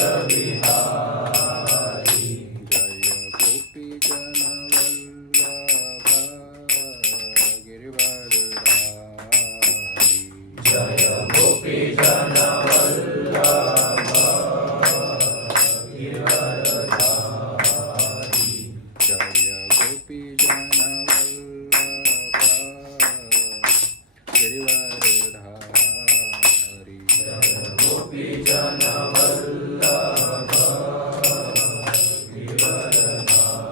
बिहारी। जय गोपी जन वल्लभ गिरिवरधारी। जय गोपी जन वल्लभ गिरिवरधारी। जय गोपी जन वल्लभ गिरिवरधारी। जय गोपी जन वल्लभ गिरिवरधारी।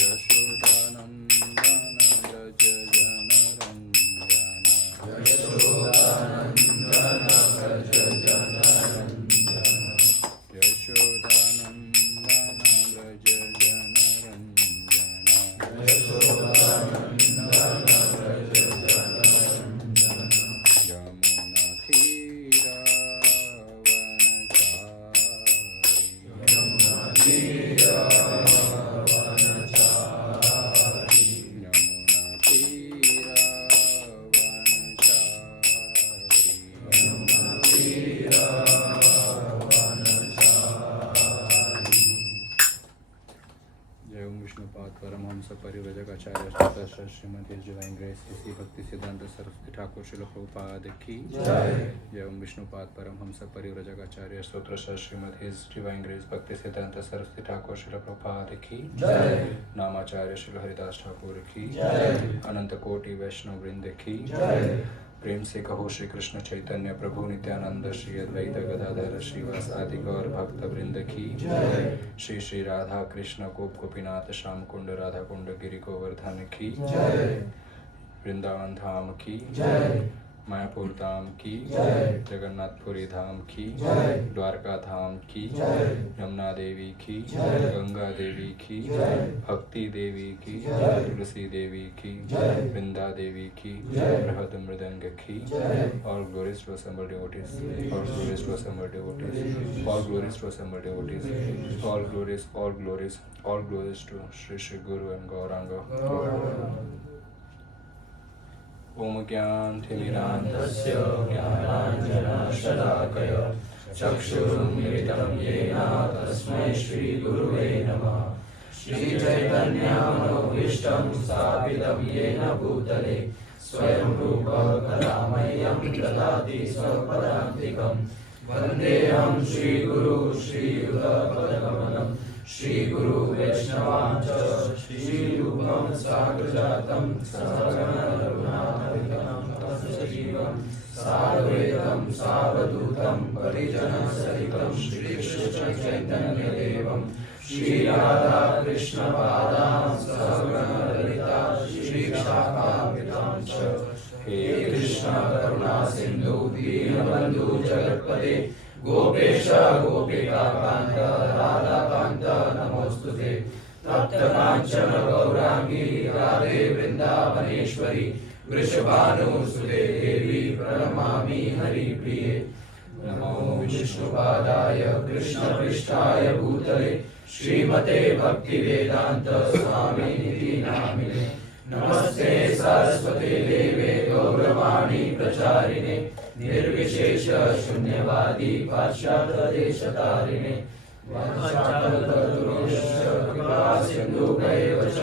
यशोदानन्दन व्रज जनरञ्जन। यशोदानन्दन व्रज जनरञ्जन। यशोदानन्दन व्रज जनरञ्जन। यशोदानन्दन व्रज जनरञ्जन। यमुनातीरवनचारी। यमुनातीरवनचारी। जय ओम विष्णुपाद परमहंस परिव्रजक आचार्य श्री श्रीमती डिवाइन ग्रेस श्री भक्ति सिद्धांत सरस्वती ठाकुर श्रील प्रभुपाद की जय। जय ओम विष्णुपाद परमहंस परिव्रजक आचार्य स्तोत्र श्रीमती डिवाइन ग्रेस भक्ति सिद्धांत सरस्वती ठाकुर श्रील प्रभुपाद की जय। नामाचार्य श्री हरिदास ठाकुर की जय। अनंत कोटि वैष्णव वृंद की जय। प्रेम से कहो श्री कृष्ण चैतन्य प्रभु नित्यानंद श्री अद्वैत गदाधर श्रीवासादि गौर भक्त वृंद की जय। श्री श्री राधा कृष्ण गोप गोपीनाथ श्याम कुंड राधा कुंड गिरि गोवर्धन की जय। वृंदावन धाम की जय। मायापुर धाम की जय। जगन्नाथपुरी धाम की जय। द्वारका धाम की जय। यमुना देवी की जय। गंगा देवी की जय। भक्ति देवी की जय। तुलसी देवी की जय। वृंदा देवी की जय। बृहद मृदंग की जय। All glories to assembled devotees. All glories to assembled devotees. All glories to assembled devotees. All glories, all glories, all glories to Shri Shri Guru and Gauranga. Om Gyan तिमिरान्धस्य ज्ञानाञ्जनशलाकय चक्षुरुन्मिलितं येन तस्मै श्रीगुरुवे नमः। श्रीचैतन्यमनोभीष्टं स्थापितं येन भूतले स्वयं रूपः कदा मह्यं ददाति स्वपदान्तिकं। वन्देऽहं श्रीगुरु श्रीयुतपदकमलं श्रीगुरु वैष्णवां च श्रीरूपं साग्रजातं सहगण रघुनाथान्वितं सजीवं साद्वैतं सावधूतं परिजनसहितं श्रीकृष्णचैतन्यदेवं श्रीराधाकृष्णपादां सहगण ललिता श्रीशाखान्वितां च। हे कृष्ण करुणा सिन्धु दीनबन्धु जगत्पते गोपेश गोपिकान्त राधाकान्त नमोस्तुते। तप्तकाञ्चन गौराङ्गी राधे वृन्दावनेश्वरी वृषभानुसुते देवी प्रणमामि हरिप्रिये। नमो विष्णुपादाय कृष्णपृष्ठाय भूतले श्रीमते भक्तिवेदान्त स्वामिनिधि नामिने। नमस्ते सरस्वते देवे गौरवाणी प्रचारिणे निर्विशेष शून्यवादी पाश्चात्यदेशतारिणे। वाञ्छाकल्पतरुभ्यश्च कृपा सिन्धुभ्यैव च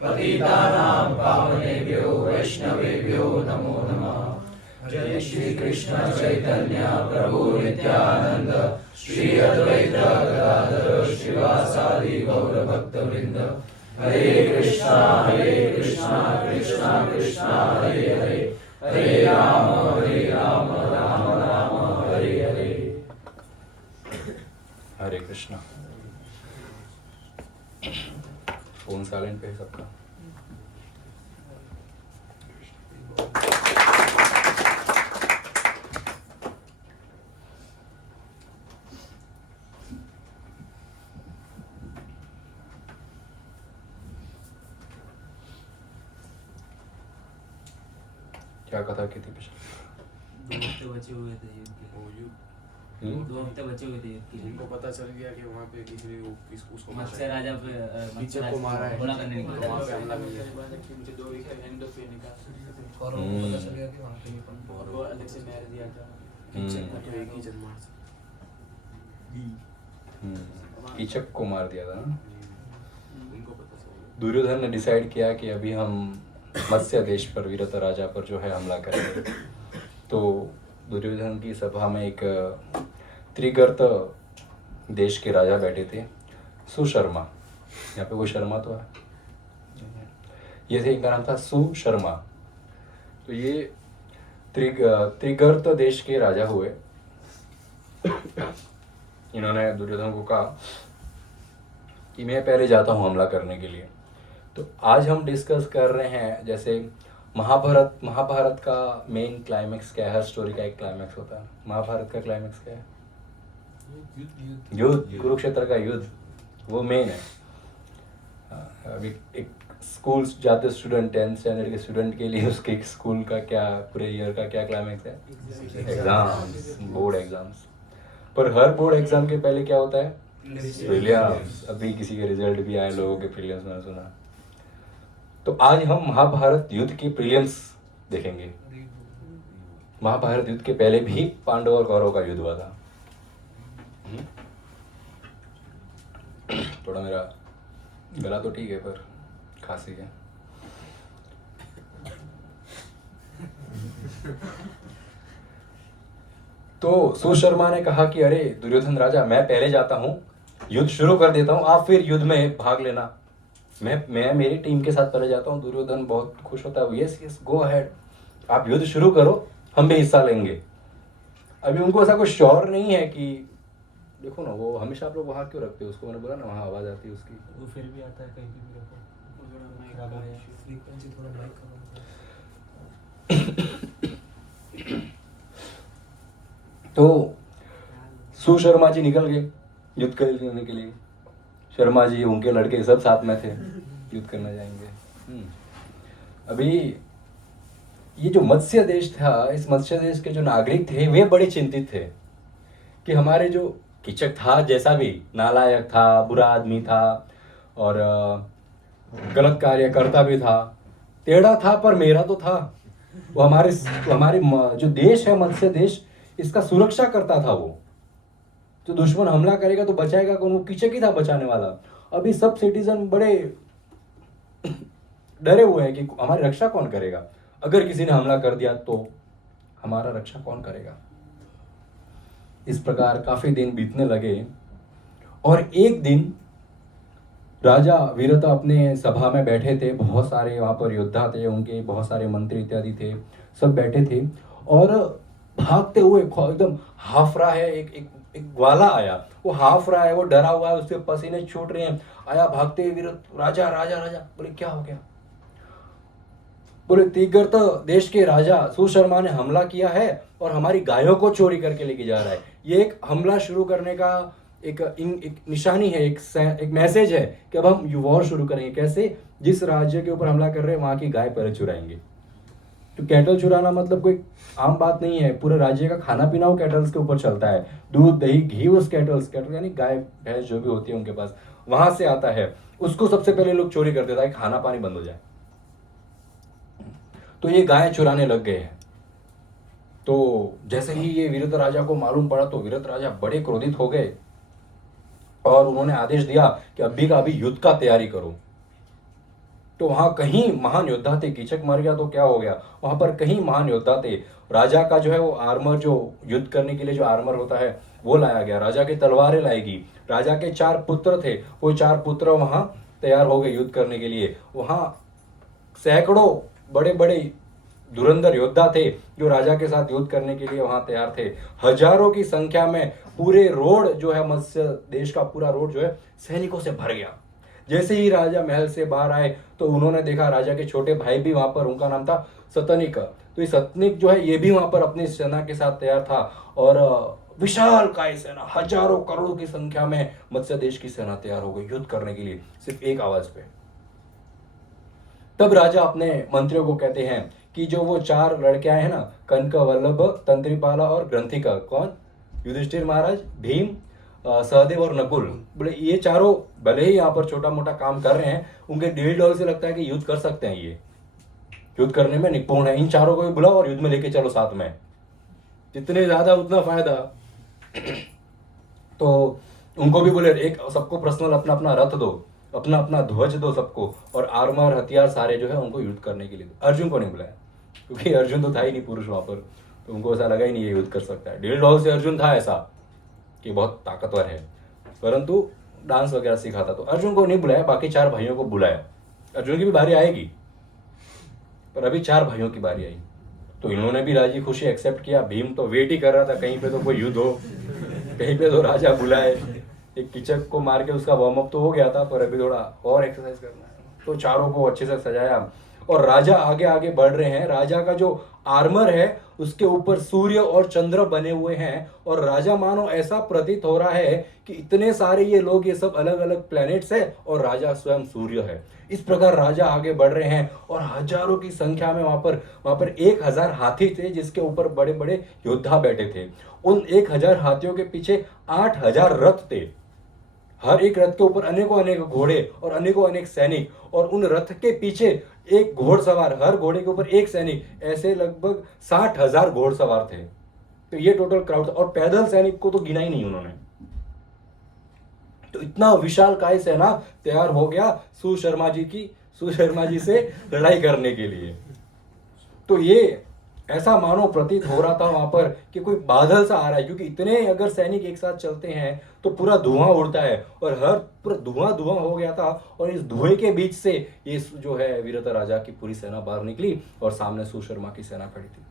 पतितानां पावनेभ्यो वैष्णवेभ्यो नमो नमः। जय श्री कृष्ण चैतन्य प्रभु नित्यानंद श्री अद्वैत गदाधर श्रीवासादि गौर भक्तवृंद। हरे कृष्णा कृष्णा कृष्णा हरे हरे हरे राम राम राम हरे हरे। हरे कृष्णा। फोन साइलेंट पे है सबका। क्या कथा की थी पिछले? 2 हफ्ते बचे हुए थे युद्ध के। 2 हफ्ते बचे हुए थे युद्ध के। उनको पता चल गया कि वहाँ पे किसी ने उसको मत्स्य राजा पे नीचे को मारा है। हमला करने निकला। वहाँ पे हमला किया। मुझे 2 वीक एंड ऑफ ये निकाल और उनको पता चल गया कि वहाँ पे और वो अलग से मैरिज दिया था। नीचे को तो एक ही जन मार सकता। कीचक को मार दिया था ना। उनको पता चल गया। दुर्योधन ने डिसाइड किया कि अभी हम मत्स्य देश पर, वीरत राजा पर जो है हमला करेंगे। तो दुर्योधन की सभा में एक त्रिगर्त देश के राजा बैठे थे, सुशर्मा। यहाँ पे कोई शर्मा तो है, ये थे, इनका नाम था सुशर्मा। तो ये त्रिगर्त देश के राजा हुए। इन्होंने दुर्योधन को कहा कि मैं पहले जाता हूँ हमला करने के लिए। तो आज हम डिस्कस कर रहे हैं, जैसे महाभारत का मेन क्लाइमेक्स क्या है? हर स्टोरी का एक क्लाइमेक्स होता है। महाभारत का क्लाइमेक्स क्या है? युद्ध, कुरुक्षेत्र का युद्ध, वो मेन है। अभी एक स्कूल जाते स्टूडेंट, 10th स्टैंडर्ड के स्टूडेंट के लिए उसके स्कूल का क्या, पूरे ईयर का क्या क्लाइमेक्स है? Exams, board exams. पर हर बोर्ड एग्जाम के पहले क्या होता है? प्रीलिम्स। अभी किसी के रिजल्ट भी आए लोगों के, प्रीलिम्स मैंने सुना। तो आज हम महाभारत युद्ध के प्रीलिम्स देखेंगे। महाभारत युद्ध के पहले भी पांडव और कौरव का युद्ध हुआ था। थोड़ा मेरा गला तो ठीक है, पर खांसी है। तो सुशर्मा ने कहा कि अरे दुर्योधन राजा, मैं पहले जाता हूँ, युद्ध शुरू कर देता हूँ, आप फिर युद्ध में भाग लेना। मैं मेरी टीम के साथ पहले जाता हूँ। दुर्योधन बहुत खुश होता है, यस यस गो अहेड, आप युद्ध शुरू करो, हम भी हिस्सा लेंगे। अभी उनको ऐसा कुछ श्योर नहीं है कि, देखो ना, वो हमेशा आप लोग वहाँ क्यों रखते हो उसको, मैंने बोला ना वहाँ आवाज़ आती है उसकी। वो फिर भी आता है कहीं भी रखो। फ्रीक्वेंसी थोड़ा माइक करो। तो सुशर्मा जी निकल गए युद्ध करने के लिए। शर्मा जी, उनके लड़के सब साथ में थे, युद्ध करने जाएंगे। अभी ये जो मत्स्य देश था, इस मत्स्य देश के जो नागरिक थे वे बड़े चिंतित थे कि हमारे जो कीचक था, जैसा भी नालायक था, बुरा आदमी था और गलत कार्य करता भी था, टेढ़ा था पर मेरा तो था। वो हमारे जो देश है मत्स्य देश, इसका सुरक्षा करता था। वो तो दुश्मन हमला करेगा तो बचाएगा कौन? वो कीचक ही था बचाने वाला। अभी सब सिटीजन बड़े डरे हुए हैं कि हमारी रक्षा कौन करेगा, अगर किसी ने हमला कर दिया तो हमारा रक्षा कौन करेगा। इस प्रकार काफी दिन बीतने लगे और एक दिन राजा वीरत अपने सभा में बैठे थे। बहुत सारे वहां पर योद्धा थे, उनके बहुत सारे मंत्री इत्यादि थे, सब बैठे थे और भागते हुए एकदम हाफ रहा है। एक ग्वाला आया, वो हाफ रहा है, वो डरा हुआ है, उसके पसीने छूट रहे हैं। आया भागते हुए वीरत, राजा राजा राजा। बोले क्या हो गया? बोले त्रिगर्त देश के राजा सुशर्मा ने हमला किया है और हमारी गायों को चोरी करके लेके जा रहा है। ये एक हमला शुरू करने का एक निशानी है, एक मैसेज है कि अब हम वॉर शुरू करेंगे। कैसे? जिस राज्य के ऊपर हमला कर रहे हैं वहां की गाय पहले चुराएंगे। तो कैटल चुराना मतलब कोई आम बात नहीं है। पूरे राज्य का खाना पीना वो कैटल्स के ऊपर चलता है। दूध दही घी उस कैटल यानी गाय भैंस जो भी होती है उनके पास, वहां से आता है। उसको सबसे पहले लोग चोरी कर देता है, खाना पानी बंद हो जाए। तो ये गाय चुराने लग गए हैं। तो जैसे ही ये वीरत राजा को मालूम पड़ा तो वीरत राजा बड़े क्रोधित हो गए और उन्होंने आदेश दिया कि अभी का अभी युद्ध का तैयारी करो। तो वहां कहीं महान योद्धा थे। कीचक मर गया तो क्या हो गया, वहां पर कहीं महान योद्धा थे। राजा का जो है वो आर्मर, जो युद्ध करने के लिए जो आर्मर होता है वो लाया गया। राजा की तलवारें लाएगी। राजा के 4 पुत्र थे, वो 4 पुत्र वहां तैयार हो गए युद्ध करने के लिए। वहां सैकड़ों बड़े बड़े धुरंधर योद्धा थे जो राजा के साथ युद्ध करने के लिए वहां तैयार थे। हजारों की संख्या में पूरे रोड जो है, मत्स्य देश का पूरा रोड जो है सैनिकों से भर गया। जैसे ही राजा महल से बाहर आए तो उन्होंने देखा राजा के छोटे भाई भी वहां पर, उनका नाम था सतनिक। तो ये सतनिक जो है ये भी वहां पर अपनी सेना के साथ तैयार था और विशाल काय सेना, हजारों करोड़ों की संख्या में मत्स्य देश की सेना तैयार हो गई युद्ध करने के लिए, सिर्फ एक आवाज पे। तब राजा अपने मंत्रियों को कहते हैं कि जो वो 4 लड़के आए हैं ना, कनक, वल्लभ, तंत्रिपाला और ग्रंथिका, कौन? युधिष्ठिर महाराज, भीम, सहदेव और नकुल। बोले ये चारों भले ही यहाँ पर छोटा मोटा काम कर रहे हैं, उनके ढील से लगता है कि युद्ध कर सकते हैं, ये युद्ध करने में निपुण है। इन चारों को भी बुलाओ और युद्ध में लेके चलो साथ में, जितने ज्यादा उतना फायदा। तो उनको भी बोले एक सबको पर्सनल अपना अपना रथ दो, अपना अपना ध्वज दो सबको, और आर्मर हथियार सारे जो है उनको युद्ध करने के लिए। अर्जुन को नहीं बुलाया क्योंकि अर्जुन तो था ही नहीं पुरुष वहाँ पर, तो उनको ऐसा लगा ही नहीं ये युद्ध कर सकता है। डील डॉल से अर्जुन था ऐसा कि बहुत ताकतवर है, परंतु डांस वगैरह सिखाता, तो अर्जुन को नहीं बुलाया, बाकी 4 भाइयों को बुलाया। अर्जुन की भी बारी आएगी, पर अभी 4 भाइयों की बारी आई, तो इन्होंने भी राजी खुशी एक्सेप्ट किया। भीम तो वेट ही कर रहा था कहीं पे तो कोई युद्ध हो, कहीं पे तो राजा बुलाए। एक कीचक को मार के उसका वार्म अप तो हो गया था, पर अभी थोड़ा और एक्सरसाइज करना है। तो चारों को अच्छे से सजाया और राजा आगे आगे बढ़ रहे हैं। राजा का जो आर्मर है उसके ऊपर सूर्य और चंद्र बने हुए हैं, और राजा मानो ऐसा प्रतीत हो रहा है कि इतने सारे ये लोग, ये सब अलग अलग प्लैनेट्स है और राजा स्वयं सूर्य है। इस प्रकार राजा आगे बढ़ रहे हैं और हजारों की संख्या में वहां पर 1000 हाथी थे जिसके ऊपर बड़े बड़े योद्धा बैठे थे। उन 1000 हाथियों के पीछे 8000 रथ थे। हर एक रथ के ऊपर अनेकों अनेक घोड़े और अनेकों अनेक सैनिक, और उन रथ के पीछे एक घोड़सवार, हर घोड़े के ऊपर एक सैनिक, ऐसे लगभग 60,000 घोड़सवार थे। तो ये टोटल क्राउड था, और पैदल सैनिक को तो गिना ही नहीं उन्होंने। तो इतना विशाल काय सेना तैयार हो गया सुशर्मा जी से लड़ाई करने के लिए। तो ये ऐसा मानो प्रतीत हो रहा था वहां पर कि कोई बादल सा आ रहा है, क्योंकि इतने अगर सैनिक एक साथ चलते हैं तो पूरा धुआं उड़ता है, और हर पूरा धुआं हो गया था। और इस धुएं के बीच से ये जो है वीरत राजा की पूरी सेना बाहर निकली और सामने सुशर्मा की सेना खड़ी थी।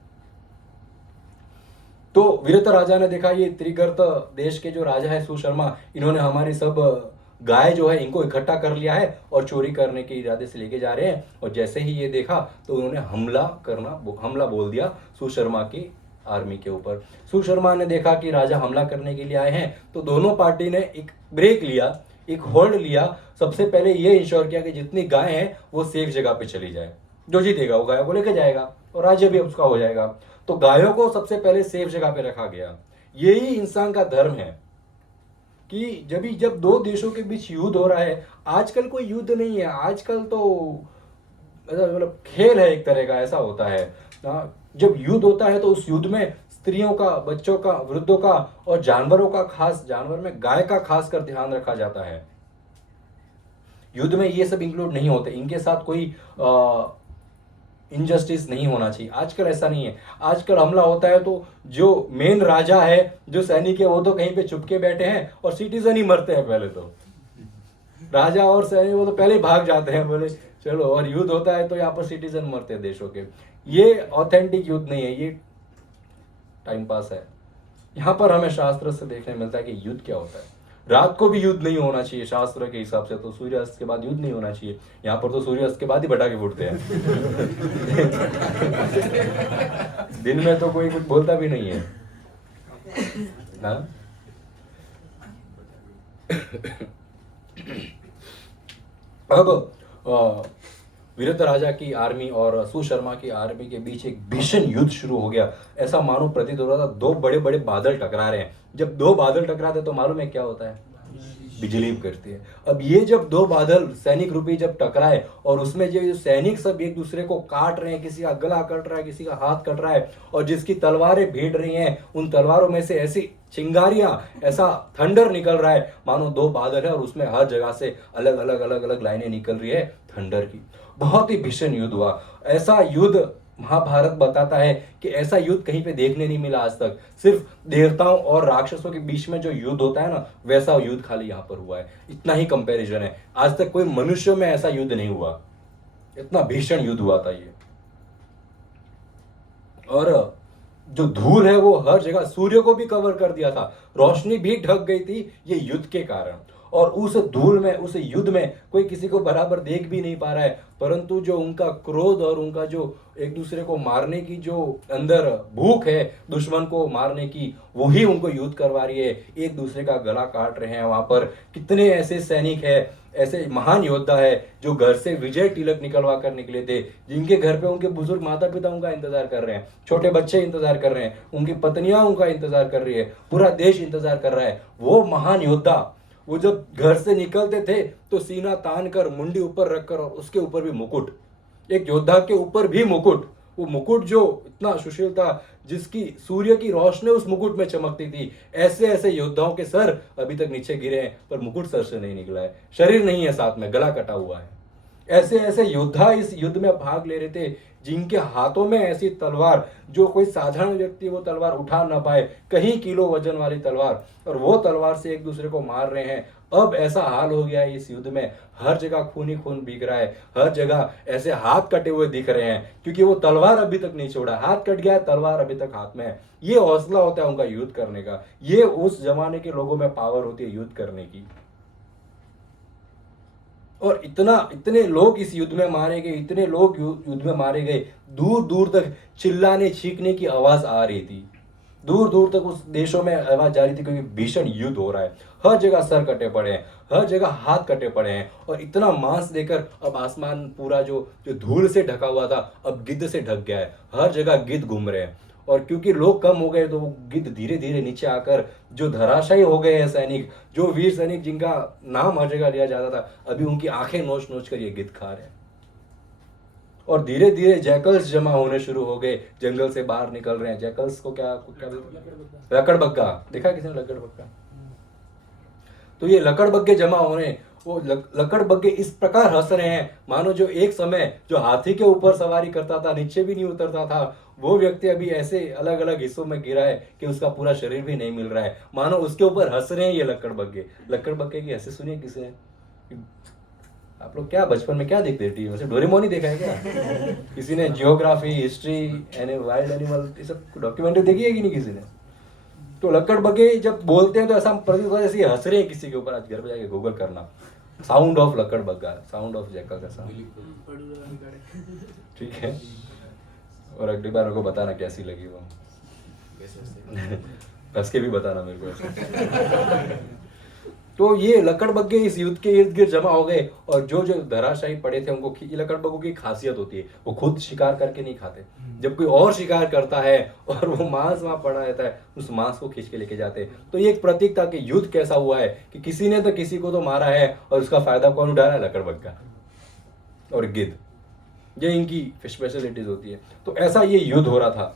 तो वीरत राजा ने देखा ये त्रिगर्त देश के जो राजा है सुशर्मा, इन्होंने हमारी सब गाय जो है इनको इकट्ठा कर लिया है और चोरी करने के इरादे से लेके जा रहे हैं। और जैसे ही ये देखा तो उन्होंने हमला बोल दिया सुशर्मा की आर्मी के ऊपर। सुशर्मा ने देखा कि राजा हमला करने के लिए आए हैं, तो दोनों पार्टी ने एक ब्रेक लिया, एक होल्ड लिया। सबसे पहले ये इंश्योर किया कि जितनी गाय हैं वो सेफ जगह पे चली जाए, जो जीतेगा वो गायों को लेके जाएगा और राज्य भी उसका हो जाएगा। तो गायों को सबसे पहले सेफ जगह पे रखा गया। यही इंसान का धर्म है कि जब 2 देशों के बीच युद्ध हो रहा है, आजकल कोई युद्ध नहीं है, आजकल तो मतलब खेल है एक तरह का, ऐसा होता है। जब युद्ध होता है तो उस युद्ध में स्त्रियों का, बच्चों का, वृद्धों का और जानवरों का, खास जानवर में गाय का खास कर ध्यान रखा जाता है। युद्ध में ये सब इंक्लूड नहीं होते, इनके साथ कोई इनजस्टिस नहीं होना चाहिए। आजकल ऐसा नहीं है, आजकल हमला होता है तो जो मेन राजा है, जो सैनिक है, वो तो कहीं पे चुपके बैठे हैं और सिटीजन ही मरते हैं पहले तो। राजा और सैनिक वो तो पहले ही भाग जाते हैं, बोले चलो, और युद्ध होता है तो यहाँ पर सिटीजन मरते हैं देशों के। ये ऑथेंटिक युद्ध नहीं है, ये टाइम पास है। यहाँ पर हमें शास्त्र से देखने मिलता है कि युद्ध क्या होता है। रात को भी युद्ध नहीं होना चाहिए शास्त्र के हिसाब से, तो सूर्यास्त के बाद युद्ध नहीं होना चाहिए। यहाँ पर तो सूर्यास्त के बाद ही पटाखे फूटते हैं। दिन में तो कोई कुछ बोलता भी नहीं है ना। अब वीरत राजा की आर्मी और सुशर्मा की आर्मी के बीच एक भीषण युद्ध शुरू हो गया। ऐसा मानो प्रतीत हो रहा था 2 बड़े बड़े बादल टकरा रहे हैं। जब 2 बादल टकराते तो मालूम है क्या होता है, बिजली करती है। अब ये जब 2 बादल सैनिक रूपी जब टकराए और उसमें जो सैनिक सब एक दूसरे को काट रहे हैं, किसी का गला कट रहा है, किसी का हाथ कट रहा है, और जिसकी तलवारें भीड़ रही हैं, उन तलवारों में से ऐसी चिंगारियां, ऐसा थंडर निकल रहा है मानो 2 बादल है और उसमें हर जगह से अलग अलग लाइनें निकल रही है थंडर की। बहुत ही भीषण युद्ध हुआ। ऐसा युद्ध महाभारत बताता है कि ऐसा युद्ध कहीं पे देखने नहीं मिला आज तक। सिर्फ देवताओं और राक्षसों के बीच में जो युद्ध होता है ना, वैसा युद्ध खाली यहाँ पर हुआ है। इतना ही कंपैरिजन है, आज तक कोई मनुष्य में ऐसा युद्ध नहीं हुआ। इतना भीषण युद्ध हुआ था ये। और जो धूल है वो हर जगह, सूर्य को भी कवर कर दिया था, रोशनी भी ढक गई थी ये युद्ध के कारण। और उस धूल में, उस युद्ध में कोई किसी को बराबर देख भी नहीं पा रहा है, परंतु जो उनका क्रोध और उनका जो एक दूसरे को मारने की जो अंदर भूख है, दुश्मन को मारने की, वही उनको युद्ध करवा रही है। एक दूसरे का गला काट रहे हैं। वहां पर कितने ऐसे सैनिक है, ऐसे महान योद्धा है जो घर से विजय तिलक निकलवा कर निकले थे, जिनके घर पे उनके बुजुर्ग माता पिता उनका इंतजार कर रहे हैं, छोटे बच्चे इंतजार कर रहे हैं, उनकी पत्नियां उनका इंतजार कर रही है, पूरा देश इंतजार कर रहा है। वो महान योद्धा, वो जब घर से निकलते थे तो सीना तान कर, मुंडी ऊपर रखकर, और उसके ऊपर भी मुकुट, एक योद्धा के ऊपर भी मुकुट, वो मुकुट जो इतना सुशील था, जिसकी सूर्य की रोशनी उस मुकुट में चमकती थी, ऐसे ऐसे योद्धाओं के सर अभी तक नीचे गिरे हैं, पर मुकुट सर से नहीं निकला है, शरीर नहीं है, साथ में गला कटा हुआ है। ऐसे ऐसे योद्धा इस युद्ध में भाग ले रहे थे, जिनके हाथों में ऐसी तलवार, जो कोई साधारण व्यक्ति वो तलवार उठा ना पाए, कहीं किलो वजन वाली तलवार, और वो तलवार से एक दूसरे को मार रहे हैं। अब ऐसा हाल हो गया है इस युद्ध में, हर जगह खून ही खून बिक रहा है, हर जगह ऐसे हाथ कटे हुए दिख रहे हैं, क्योंकि वो तलवार अभी तक नहीं छोड़ा, हाथ कट गया है, तलवार अभी तक हाथ में है। ये हौसला होता है उनका युद्ध करने का, ये उस जमाने के लोगों में पावर होती है युद्ध करने की। और इतने लोग इस युद्ध में मारे गए, इतने लोग युद्ध में मारे गए, दूर दूर तक चिल्लाने चीखने की आवाज आ रही थी, दूर दूर तक उस देशों में आवाज जा रही थी, क्योंकि भीषण युद्ध हो रहा है। हर जगह सर कटे पड़े हैं, हर जगह हाथ कटे पड़े हैं, और इतना मांस देकर अब आसमान पूरा जो धूल से ढका हुआ था, अब गिद्ध से ढक गया है, हर जगह गिद्ध घूम रहे हैं। और क्योंकि लोग कम हो गए, तो वो गिद्ध धीरे धीरे नीचे आकर जो धराशायी हो गए हैं सैनिक, जो वीर सैनिक जिनका नाम हर जगह लिया जाता था, अभी उनकी आंखें नोच नोच कर ये गिद्ध खा रहे हैं। और धीरे धीरे जैकल्स जमा होने शुरू हो गए, जंगल से बाहर निकल रहे हैं। जैकल्स को क्या क्या लकड़बग्गा, देखा किसी ने लकड़बग्गा? तो ये लकड़बग्गे जमा हो रहे हैं, वो लकड़बग्गे इस प्रकार हंस रहे हैं, मानो जो एक समय जो हाथी के ऊपर सवारी करता था, नीचे भी नहीं उतरता था, वो व्यक्ति अभी ऐसे अलग अलग हिस्सों में गिरा है कि उसका पूरा शरीर भी नहीं मिल रहा है, मानो उसके ऊपर हंस रहे हैं ये लकड़बग्गे। लकड़बग्गे की हंसी सुनिए किसी ने? आप लोग क्या बचपन में क्या देखते थे? वैसे डोरेमोन ही देखा है क्या? किसी ने जियोग्राफी, हिस्ट्री, वाइल्ड एनिमल, ये सब डॉक्यूमेंट्री देखी है कि नहीं किसी ने? तो लकड़बग्गे जब बोलते हैं तो ऐसा प्रतीत होता है जैसे हंस रहे हैं किसी के ऊपर। आज घर पे जाके गूगल करना, साउंड ऑफ लकड़बग्गा, साउंड ऑफ जैकल कैसा, ठीक है? और अगली बार मेरे को बताना कैसी लगी वो, हंस के भी बताना मेरे को ऐसे। तो ये लकड़बग्गे इस युद्ध के इर्द गिर्द जमा हो गए, और जो जो धराशायी पड़े थे उनको, ये लकड़बग्गों की खासियत होती है, वो खुद शिकार करके नहीं खाते, जब कोई और शिकार करता है और वो मांस वहां पड़ा रहता है, उस मांस को खींच के लेके जाते हैं। तो ये एक प्रतीक था कि युद्ध कैसा हुआ है, कि किसी ने तो किसी को तो मारा है, और उसका फायदा कौन उठा रहा है? लकड़बग्गा और गिद्ध, ये इनकी स्पेशलिटीज होती है। तो ऐसा ये युद्ध हो रहा था।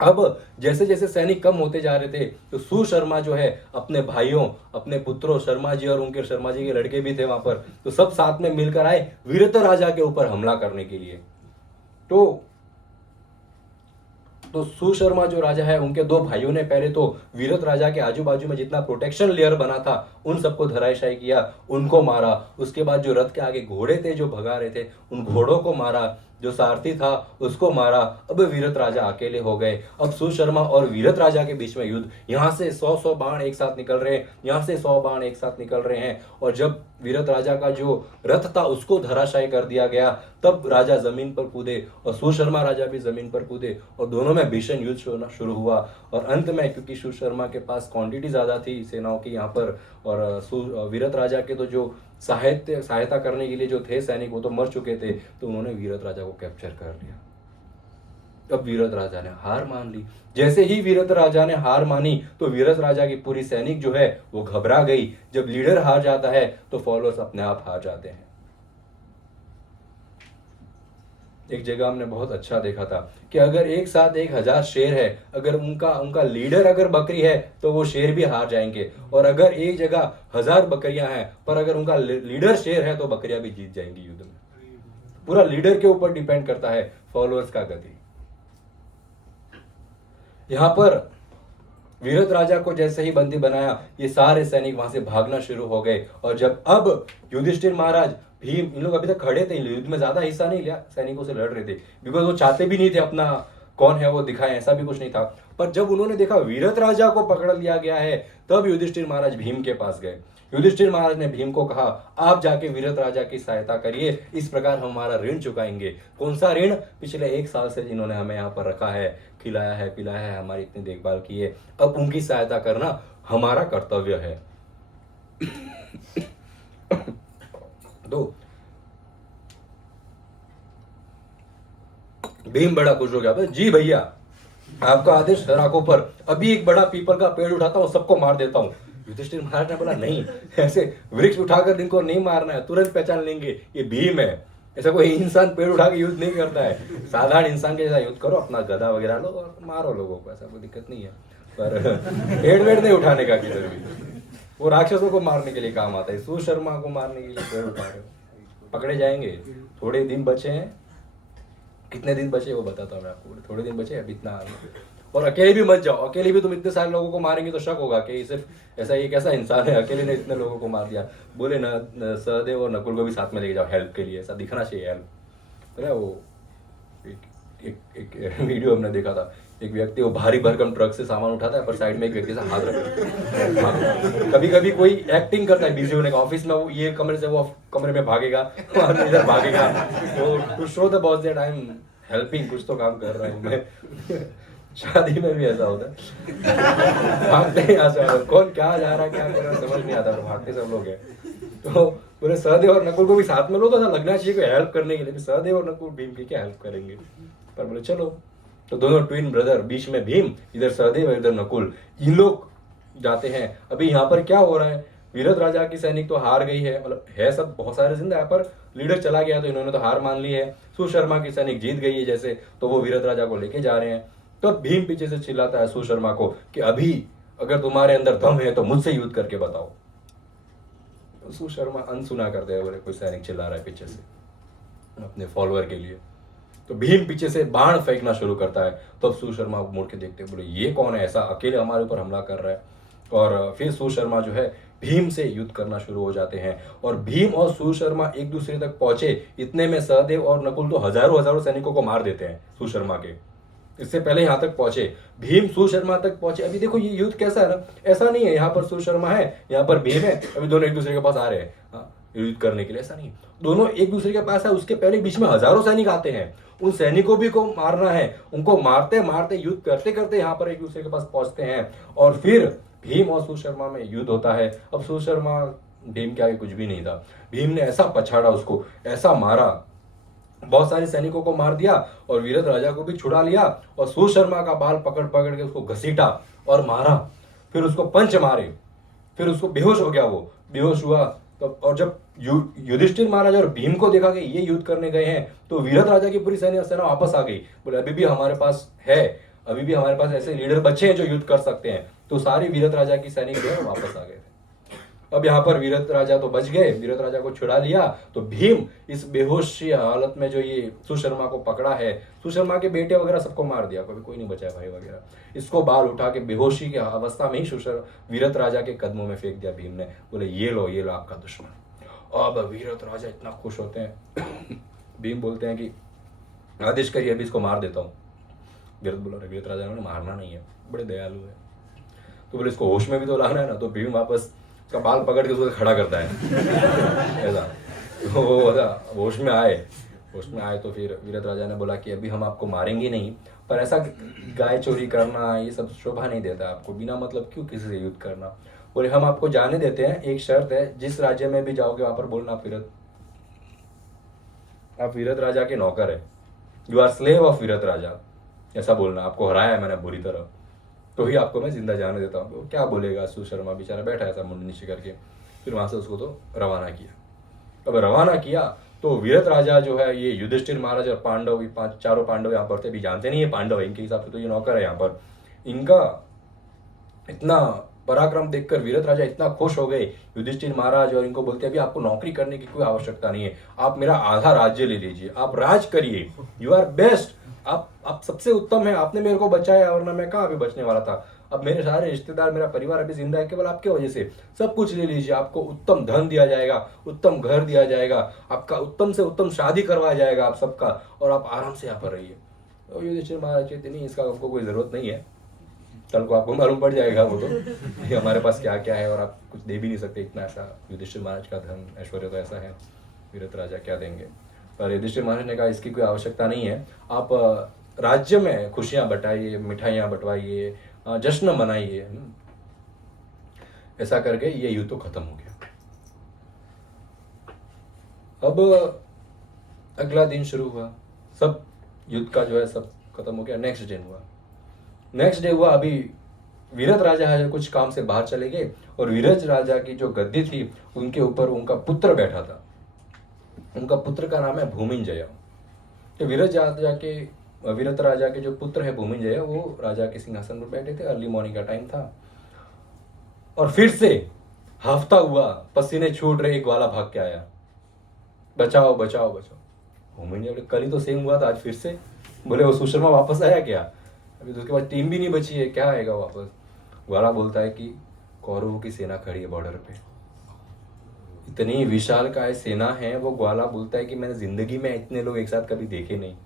अब जैसे जैसे सैनिक कम होते जा रहे थे, तो सुशर्मा जो है अपने भाइयों, अपने पुत्रों, शर्मा जी और उनके शर्मा जी के लड़के भी थे वहां पर, तो सब साथ में मिलकर आए वीरत राजा के ऊपर हमला करने के लिए। तो सुशर्मा जो राजा है, उनके दो भाइयों ने पहले तो वीरत राजा के आजू बाजू में जितना प्रोटेक्शन लेयर बना था उन सबको धराशायी किया, उनको मारा। उसके बाद जो रथ के आगे घोड़े थे जो भगा रहे थे, उन घोड़ों को मारा, जो सारथी था उसको मारा। अब वीरत राजा अकेले हो गए। अब सुशर्मा और वीरत राजा के बीच में युद्ध, यहाँ से 100 बाण एक साथ निकल रहे हैं, यहाँ से 100 बाण एक साथ निकल रहे हैं। और जब वीरत राजा का जो रथ था उसको धराशायी कर दिया गया, तब राजा जमीन पर कूदे और सुशर्मा राजा भी जमीन पर कूदे, और दोनों में भीषण युद्ध होना शुरू हुआ। और अंत में क्योंकि सुशर्मा के पास क्वांटिटी ज्यादा थी सेनाओं की यहाँ पर, और वीरत राजा के तो जो सहायता करने के लिए जो थे सैनिक, वो तो मर चुके थे, तो उन्होंने वीरत राजा को कैप्चर कर लिया। अब वीरत राजा ने हार मान ली। जैसे ही वीरत राजा ने हार मानी, तो वीरत राजा की पूरी सैनिक जो है वो घबरा गई। जब लीडर हार जाता है तो फॉलोअर्स अपने आप हार जाते हैं। एक जगह हमने बहुत अच्छा देखा था कि अगर एक साथ 1000 शेर है, अगर उनका लीडर अगर बकरी है तो वो शेर भी हार जाएंगे। और अगर एक जगह 1000 बकरियां हैं, पर अगर उनका लीडर शेर है तो बकरियां भी जीत जाएंगी युद्ध में। पूरा लीडर के ऊपर डिपेंड करता है फॉलोअर्स का गति। यहां पर वीरत राजा को जैसे ही बंदी बनाया, ये सारे सैनिक वहां से भागना शुरू हो गए। और जब अब युधिष्ठिर महाराज, भीम, इन लोग अभी तक खड़े थे, युद्ध में ज्यादा हिस्सा नहीं लिया, सैनिकों से लड़ रहे थे, बिकॉज वो चाहते भी नहीं थे अपना कौन है वो दिखाएं, ऐसा भी कुछ नहीं था। पर जब उन्होंने देखा वीरत राजा को पकड़ लिया गया है, तब युधिष्ठिर महाराज भीम के पास गए। युधिष्ठिर महाराज ने भीम को कहा, आप जाके वीरत राजा की सहायता करिए, इस प्रकार हम हमारा ऋण चुकाएंगे। कौन सा ऋण? पिछले 1 साल से जिन्होंने हमें यहाँ पर रखा है, खिलाया है, पिलाया है, हमारी इतनी देखभाल की है, अब उनकी सहायता करना हमारा कर्तव्य है। तो भीम बड़ा खुश हो गया, जी भैया आपका आदेश है आंखों पर, अभी एक बड़ा पीपल का पेड़ उठाता हूँ, सबको मार देता हूँ। युधिष्ठिर महाराज ने बोला, नहीं, ऐसे वृक्ष उठाकर इनको नहीं मारना है, तुरंत पहचान लेंगे ये भीम है। ऐसा कोई इंसान पेड़ उठा के युद्ध नहीं करता है। साधारण इंसान के जैसा युद्ध करो, अपना गदा वगैरह लो और मारो लोगों को, ऐसा कोई दिक्कत नहीं है। पर पेड़ वेड़ नहीं उठाने का किधर भी, वो राक्षसों को मारने के लिए काम आता है। सुशर्मा को मारने के लिए पेड़ उठा रहे हो, पकड़े जाएंगे। थोड़े दिन बचे हैं, कितने दिन बचे वो बताता हूँ मैं आपको। थोड़े दिन बचे, अब इतना। और अकेले भी मत जाओ, अकेले भी तुम इतने सारे लोगों को मारेंगे तो शक होगा कि सिर्फ ऐसा एक ऐसा इंसान है अकेले ने इतने लोगों को मार दिया। बोले न सहदेव और नकुल को भी साथ में लेके जाओ हेल्प के लिए, ऐसा दिखना चाहिए हेल्प। तो ना वो एक वीडियो हमने देखा था, एक व्यक्ति वो भारी भरकम ट्रक से सामान उठाता है पर साइड में एक व्यक्ति से हाथ रखे। कभी कभी कोई एक्टिंग करता है बिजी होने का, ऑफिस में वो ये कमरे से वो कमरे में भागेगा, इधर भागेगा, तो to show the boss that I am helping, कुछ तो काम कर रहा हूँ मैं। शादी में भी ऐसा होता है, भागते हैं यहाँ से, कौन क्या जा रहा है क्या कर रहा है समझ नहीं आता, भागते सब लोग हैं। तो बोले सहदेव और नकुल को भी साथ में लो तो ऐसा लगना चाहिए कोई हेल्प करने के लिए। सहदेव और नकुल भीम की क्या हेल्प करेंगे, पर बोले चलो। तो दोनों ट्विन ब्रदर, बीच में भीम, इधर सहदेव इधर नकुल, इन लोग जाते हैं। अभी यहाँ पर क्या हो रहा है, वीरथ राजा की सैनिक तो हार गई है, मतलब है सब बहुत सारे जिंदा है, पर लीडर चला गया तो इन्होंने तो हार मान ली है। सुशर्मा की सैनिक जीत गई है जैसे, तो वो वीरथ राजा को लेके जा रहे हैं। तो भीम पीछे से चिल्लाता है सुशर्मा को कि अभी अगर तुम्हारे अंदर दम है तो मुझसे युद्ध करके बताओ। तो सुशर्मा अनसुना करते हैं, बोले कोई सैनिक चिल्ला रहा है पीछे से अपने फॉलोअर के लिए। तो भीम पीछे से बाण फेंकना शुरू करता है। तो अब सुशर्मा मुड़ के देखते बोले ये कौन है, ऐसा अकेले हमारे ऊपर हमला कर रहा है। और फिर सुशर्मा जो है भीम से युद्ध करना शुरू हो जाते हैं। और भीम और सुशर्मा एक दूसरे तक पहुंचे, इतने में सहदेव और नकुल तो हजारों सैनिकों को मार देते हैं सुशर्मा के। इससे पहले यहाँ तक पहुंचे, भीम सुशर्मा तक पहुंचे। अभी देखो ये युद्ध कैसा है ना, ऐसा नहीं है यहाँ पर सुशर्मा है यहाँ पर भीम है, अभी दोनों एक दूसरे के पास आ रहे हैं युद्ध करने के लिए, ऐसा नहीं। दोनों एक दूसरे के पास है, उसके पहले बीच में हजारों सैनिक आते हैं, उन सैनिकों भी को मारना है। उनको मारते मारते युद्ध करते करते यहाँ पर एक दूसरे के पास पहुंचते हैं। और फिर भीम और सुशर्मा में युद्ध होता है। अब सुशर्मा भीम के आगे कुछ भी नहीं था, भीम ने ऐसा पछाड़ा उसको, ऐसा मारा, बहुत सारे सैनिकों को मार दिया और वीरथ राजा को भी छुड़ा लिया। और सुशर्मा का बाल पकड़ पकड़ के उसको घसीटा और मारा, फिर उसको पंच मारे, फिर उसको बेहोश हो गया, वो बेहोश हुआ। तो और जब युधिष्ठिर महाराज और भीम को देखा कि ये युद्ध करने गए हैं, तो वीरथ राजा की पूरी सेना वापस आ गई। बोले अभी भी हमारे पास है, अभी भी हमारे पास ऐसे लीडर बच्चे हैं जो युद्ध कर सकते हैं। तो सारी वीरथ राजा की सैनिक जो है वापस आ गए थे। अब यहाँ पर वीरथ राजा तो बच गए, वीरथ राजा को छुड़ा लिया। तो भीम इस बेहोशी हालत में जो ये सुशर्मा को पकड़ा है, सुशर्मा के बेटे वगैरह सबको मार दिया, कभी कोई नहीं बचा भाई वगैरह। इसको बाल उठा के बेहोशी की अवस्था में ही वीरथ राजा के कदमों में फेंक दिया भीम ने। बोले ये लो आपका दुश्मन। अब वीरथ राजा इतना खुश होते हैं। भीम बोलते हैं कि आदेश करिए अभी इसको मार देता हूँ। वीरथ राजा ने मारना नहीं है, बड़े दयालु है। तो बोले इसको होश में भी तो लाना है ना। तो भीम वापस उसका बाल पकड़ के उसको खड़ा करता है ऐसा। तो वो होश में आए तो फिर वीरथ राजा ने बोला कि अभी हम आपको मारेंगे नहीं, पर ऐसा गाय चोरी करना ये सब शोभा नहीं देता आपको, बिना मतलब क्यों किसी से युद्ध करना। बोले हम आपको जाने देते हैं, एक शर्त है, जिस राज्य में भी जाओगे वहां पर बोलना आप वीरथ राजा के नौकर है, यू आर स्लेव ऑफ वीरथ राजा, ऐसा बोलना। आपको हराया है मैंने बुरी तरह, तो ही आपको मैं जिंदा जाने देता हूँ। क्या बोलेगा सुशर्मा बेचारा बैठा ऐसा मुंड नीचे करके। फिर वहां से उसको तो रवाना किया। अब रवाना किया तो वीरथ राजा जो है, ये युधिष्ठिर महाराज और पांडव, चारों पांडव यहाँ पर थे, भी जानते नहीं है पांडव, इनके हिसाब से तो ये नौकर है यहाँ पर। इनका इतना पराक्रम देखकर वीरथ राजा इतना खुश हो गए युधिष्ठिर महाराज, और इनको बोलते अभी आपको नौकरी करने की कोई आवश्यकता नहीं है, आप मेरा आधा राज्य ले लीजिए, आप राज करिए, यू आर बेस्ट, आप सबसे उत्तम है, आपने मेरे को बचाया, वरना मैं कहाँ अभी बचने वाला था। अब मेरे सारे रिश्तेदार, मेरा परिवार अभी जिंदा है केवल आपके वजह से, सब कुछ ले लीजिए, आपको उत्तम धन दिया जाएगा, उत्तम घर दिया जाएगा, आपका उत्तम से उत्तम शादी करवाया जाएगा आप सबका, और आप आराम से यहाँ पर रहिए। तो युधिष्ठिर महाराज कहते नहीं, इसका हमको कोई जरूरत नहीं है, कल को आपको मालूम पड़ जाएगा वो तो हमारे पास क्या क्या है और आप कुछ दे भी नहीं सकते इतना, ऐसा युधिष्ठिर महाराज का धन ऐश्वर्य तो ऐसा है, वीरथ राजा क्या देंगे। पर युधिष्ठिर महाराज ने कहा इसकी कोई आवश्यकता नहीं है, आप राज्य में खुशियां बटाइए, मिठाइयां बंटवाइए, जश्न मनाइए। ऐसा करके ये युद्ध तो खत्म हो गया। अब अगला दिन शुरू हुआ, सब युद्ध का जो है सब खत्म हो गया। नेक्स्ट डे हुआ। अभी वीरथ राजा है कुछ काम से बाहर चले गए, और वीरथ राजा की जो गद्दी थी उनके ऊपर उनका पुत्र बैठा था। उनका पुत्र का नाम है भूमिंजय। तो वीरत राजा के जो पुत्र है भूमिंजय, वो राजा के सिंहासन पर बैठे थे। अर्ली मॉर्निंग का टाइम था और फिर से हाफता हुआ, पसीने छूट रहे, एक ग्वाला भाग के आया, बचाओ बचाओ बचाओ। भूमिंजय बोले कल ही तो सेम हुआ था, आज फिर से? बोले वो सुशर्मा वापस आया क्या? अभी तो उसके बाद टीम भी नहीं बची है, क्या आएगा वापस? ग्वाला बोलता है कि कौरवों की सेना खड़ी है बॉर्डर पे, इतनी विशालकाय सेना है। वो ग्वाला बोलता है कि मैंने जिंदगी में इतने लोग एक साथ कभी देखे नहीं।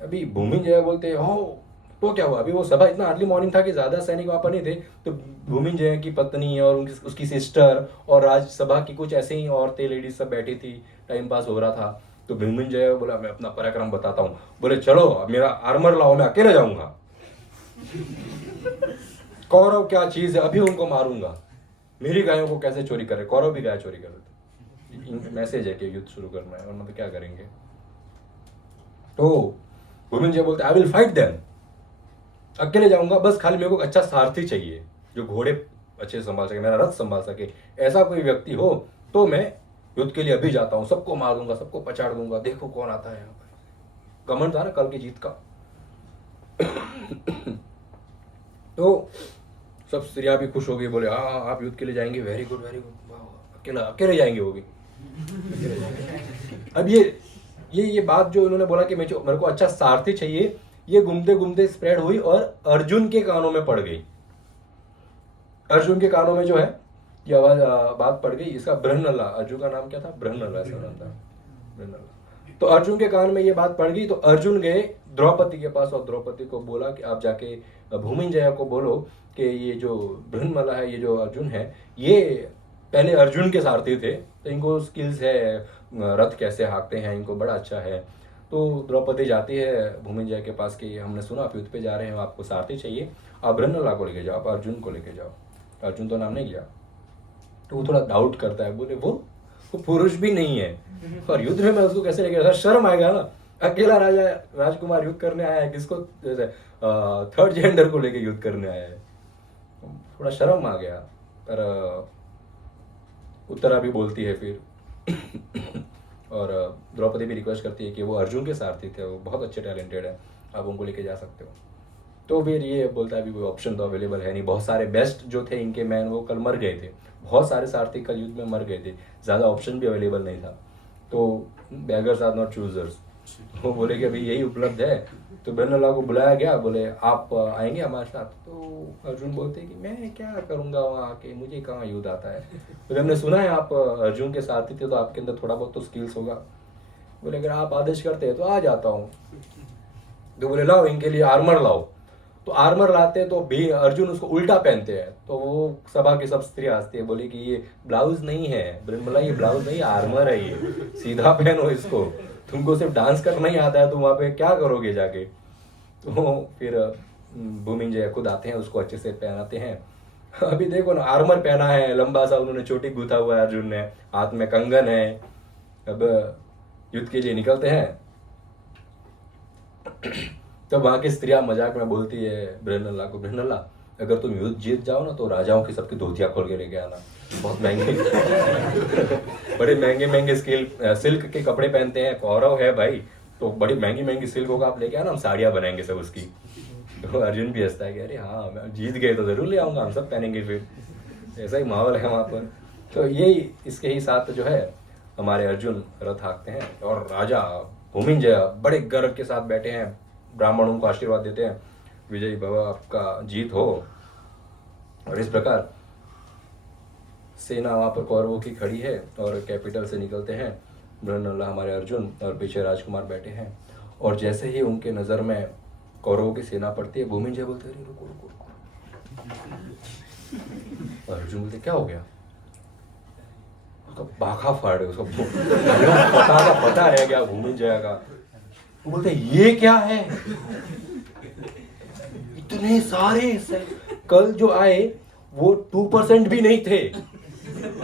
अभी भूमिंजय बोलते हैं हो तो क्या हुआ? अभी वो सभा इतना अर्ली मॉर्निंग था कि ज्यादा सैनिक वहां पर नहीं थे। तो भूमिंजय की पत्नी और उसकी सिस्टर और राज्यसभा की कुछ ऐसे ही औरतें, लेडीज सब बैठी थी, टाइम पास हो रहा था। तो भूमिंजय बोला मैं अपना पराक्रम बताता हूँ। बोले चलो अब मेरा आर्मर लाओ, मैं अकेले जाऊंगा। कौरव क्या चीज है, अभी उनको मारूंगा। मेरी गायों को कैसे चोरी करे? कौरव भी गाय चोरी कर रहे थे। मैसेज है कि युद्ध शुरू करना है, वरना तो क्या करेंगे। तो भूमिंजय बोलते आई विल फाइट देम, अकेले जाऊंगा, बस खाली मेरे को अच्छा सारथी चाहिए जो घोड़े अच्छे संभाल सके, मेरा रथ संभाल सके। ऐसा कोई व्यक्ति हो तो मैं युद्ध के लिए अभी जाता हूं, सबको मार दूंगा, सबको पछाड़ दूंगा, देखो कौन आता है यहाँ पर। घमंड था ना कल की जीत का। तो सब स्त्रियां भी खुश हो गई, बोले हाँ आप युद्ध के लिए जाएंगे, वेरी गुड वेरी गुड, अकेला अकेले जाएंगे वो भी। अब ये बात जो इन्होंने बोला कि मेरे को अच्छा सारथी चाहिए, ये घूमते घूमते स्प्रेड हुई और अर्जुन के कानों में पड़ गई। अर्जुन के कानों में जो है ये आवाज बात पड़ गई। इसका बृहन्नला, अर्जुन का नाम क्या था? बृहन्नला ऐसा नाम था, बृहन्नला। तो अर्जुन के कान में ये बात पड़ गई। तो अर्जुन गए द्रौपदी के पास और द्रौपदी को बोला कि आप जाके भूमिंजय को बोलो कि ये जो बृहन्नला है, ये जो अर्जुन है, ये पहले अर्जुन के सारथी थे, तो इनको स्किल्स है, रथ कैसे हाँकते हैं, इनको बड़ा अच्छा है। तो द्रौपदी जाती है भूमिंजय के पास कि हमने सुना आप युद्ध पे जा रहे हैं, आपको सारथी चाहिए, आप बृहन्नला को लेके जाओ, आप अर्जुन को लेके जाओ। अर्जुन तो नाम नहीं लिया। तो वो थोड़ा डाउट करता है, बोले वो पुरुष भी नहीं है और युद्ध में मैं उसको कैसे लेके जाऊँ? शर्म आएगा ना, अकेला राजकुमार युद्ध करने आया है, किसको थर्ड जेंडर को लेके युद्ध करने आया है। थोड़ा शर्म आ गया। पर उत्तरा भी बोलती है फिर और द्रौपदी भी रिक्वेस्ट करती है कि वो अर्जुन के सारथी थे, वो बहुत अच्छे टैलेंटेड है, आप उनको लेके जा सकते हो। तो फिर ये बोलता है अभी कोई ऑप्शन तो अवेलेबल है नहीं, बहुत सारे बेस्ट जो थे इनके मैन वो कल मर गए थे, बहुत सारे सारथी कल युद्ध में मर गए थे, ज़्यादा ऑप्शन भी अवेलेबल नहीं था। तो बेगर्स आर नॉट चूजर्स, वो बोले कि अभी यही उपलब्ध है। तो बृहन्नला को बुलाया गया, बोले आप आएंगे हमारे साथ? तो अर्जुन बोलते कि मैं क्या करूंगा वहाँ आके, मुझे कहाँ युद्ध आता है। बोले हमने सुना है आप अर्जुन के सारथी थे, तो आपके अंदर थोड़ा बहुत तो स्किल्स होगा। बोले अगर आप आदेश करते हैं तो आ जाता हूँ। तो बोले लाओ इनके लिए आर्मर लाओ। तो आर्मर लाते तो भी अर्जुन उसको उल्टा पहनते हैं। तो वो सभा की सब स्त्रियां हंसती है, बोली कि ये ब्लाउज नहीं है बृहन्नला, ये ब्लाउज नहीं आर्मर है, ये सीधा पहनो इसको, तुमको सिर्फ डांस करना ही आता है, तुम वहाँ पे क्या करोगे जाके। तो फिर भूमिंजय खुद आते हैं, उसको अच्छे से पहनाते हैं। अभी देखो ना, आर्मर पहना है, लंबा सा उन्होंने चोटी गूथा हुआ है अर्जुन ने, हाथ में कंगन है। अब युद्ध के लिए निकलते हैं। तो वहां की स्त्रियां मजाक में बोलती है बृहन्नला को, बृहन्नला अगर तुम युद्ध जीत जाओ ना तो राजाओं की सबकी धोतियां खोल के लेके आना, बहुत महंगे बड़े महंगे महंगे सिल्क के कपड़े पहनते हैं, कौरव है भाई, तो बड़ी महंगी महंगी सिल्क होगा, आप लेके आना, हम साड़ियां बनाएंगे सब उसकी। तो अर्जुन भी हंसता है कि अरे हाँ मैं जीत गए तो जरूर ले आऊंगा, हम सब पहनेंगे फिर। ऐसा ही माहौल है वहाँ पर। तो यही इसके ही साथ जो है हमारे अर्जुन रथ हाँकते हैं और राजा भूमिंजय बड़े गर्व के साथ बैठे हैं, ब्राह्मणों को आशीर्वाद देते हैं, विजयी भव, आपका जीत हो। और इस प्रकार सेना वहाँ पर कौरवों की खड़ी है और कैपिटल से निकलते हैं बृहन्नला हमारे अर्जुन, और पीछे राजकुमार बैठे हैं। और जैसे ही उनके नज़र में कौरवों की सेना पड़ती है, भूमिंजय बोलते अरे रुको रुको रुको। अर्जुन बोलते क्या हो गया? उसका बाखा फाड़ है, उसका पता रह गया भूमिंजय का। वो बोलते ये क्या है? इतने सारे कल जो आए वो 2% भी नहीं थे,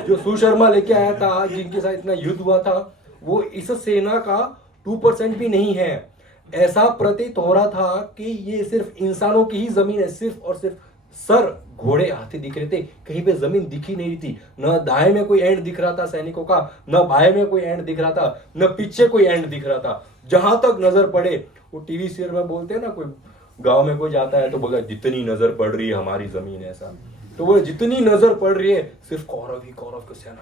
जो सुशर्मा लेके आया था, जिनके साथ इतना युद्ध हुआ था, वो इस सेना का 2% भी नहीं है। ऐसा प्रतीत हो रहा था कि ये सिर्फ इंसानों की ही जमीन है, सिर्फ और सिर्फ सर घोड़े हाथी दिख रहे थे, कहीं पे जमीन दिखी नहीं थी, न दाएं में कोई एंड दिख रहा था सैनिकों का, न बाएं में कोई एंड दिख रहा था, न पीछे कोई एंड दिख रहा था। जहां तक नजर पड़े, वो टीवी सीरियल में बोलते हैं ना, कोई गांव में कोई जाता है तो बोलता है जितनी नजर पड़ रही है हमारी जमीन, ऐसा। तो वो जितनी नजर पड़ रही है सिर्फ कौरव ही कौरव की सेना।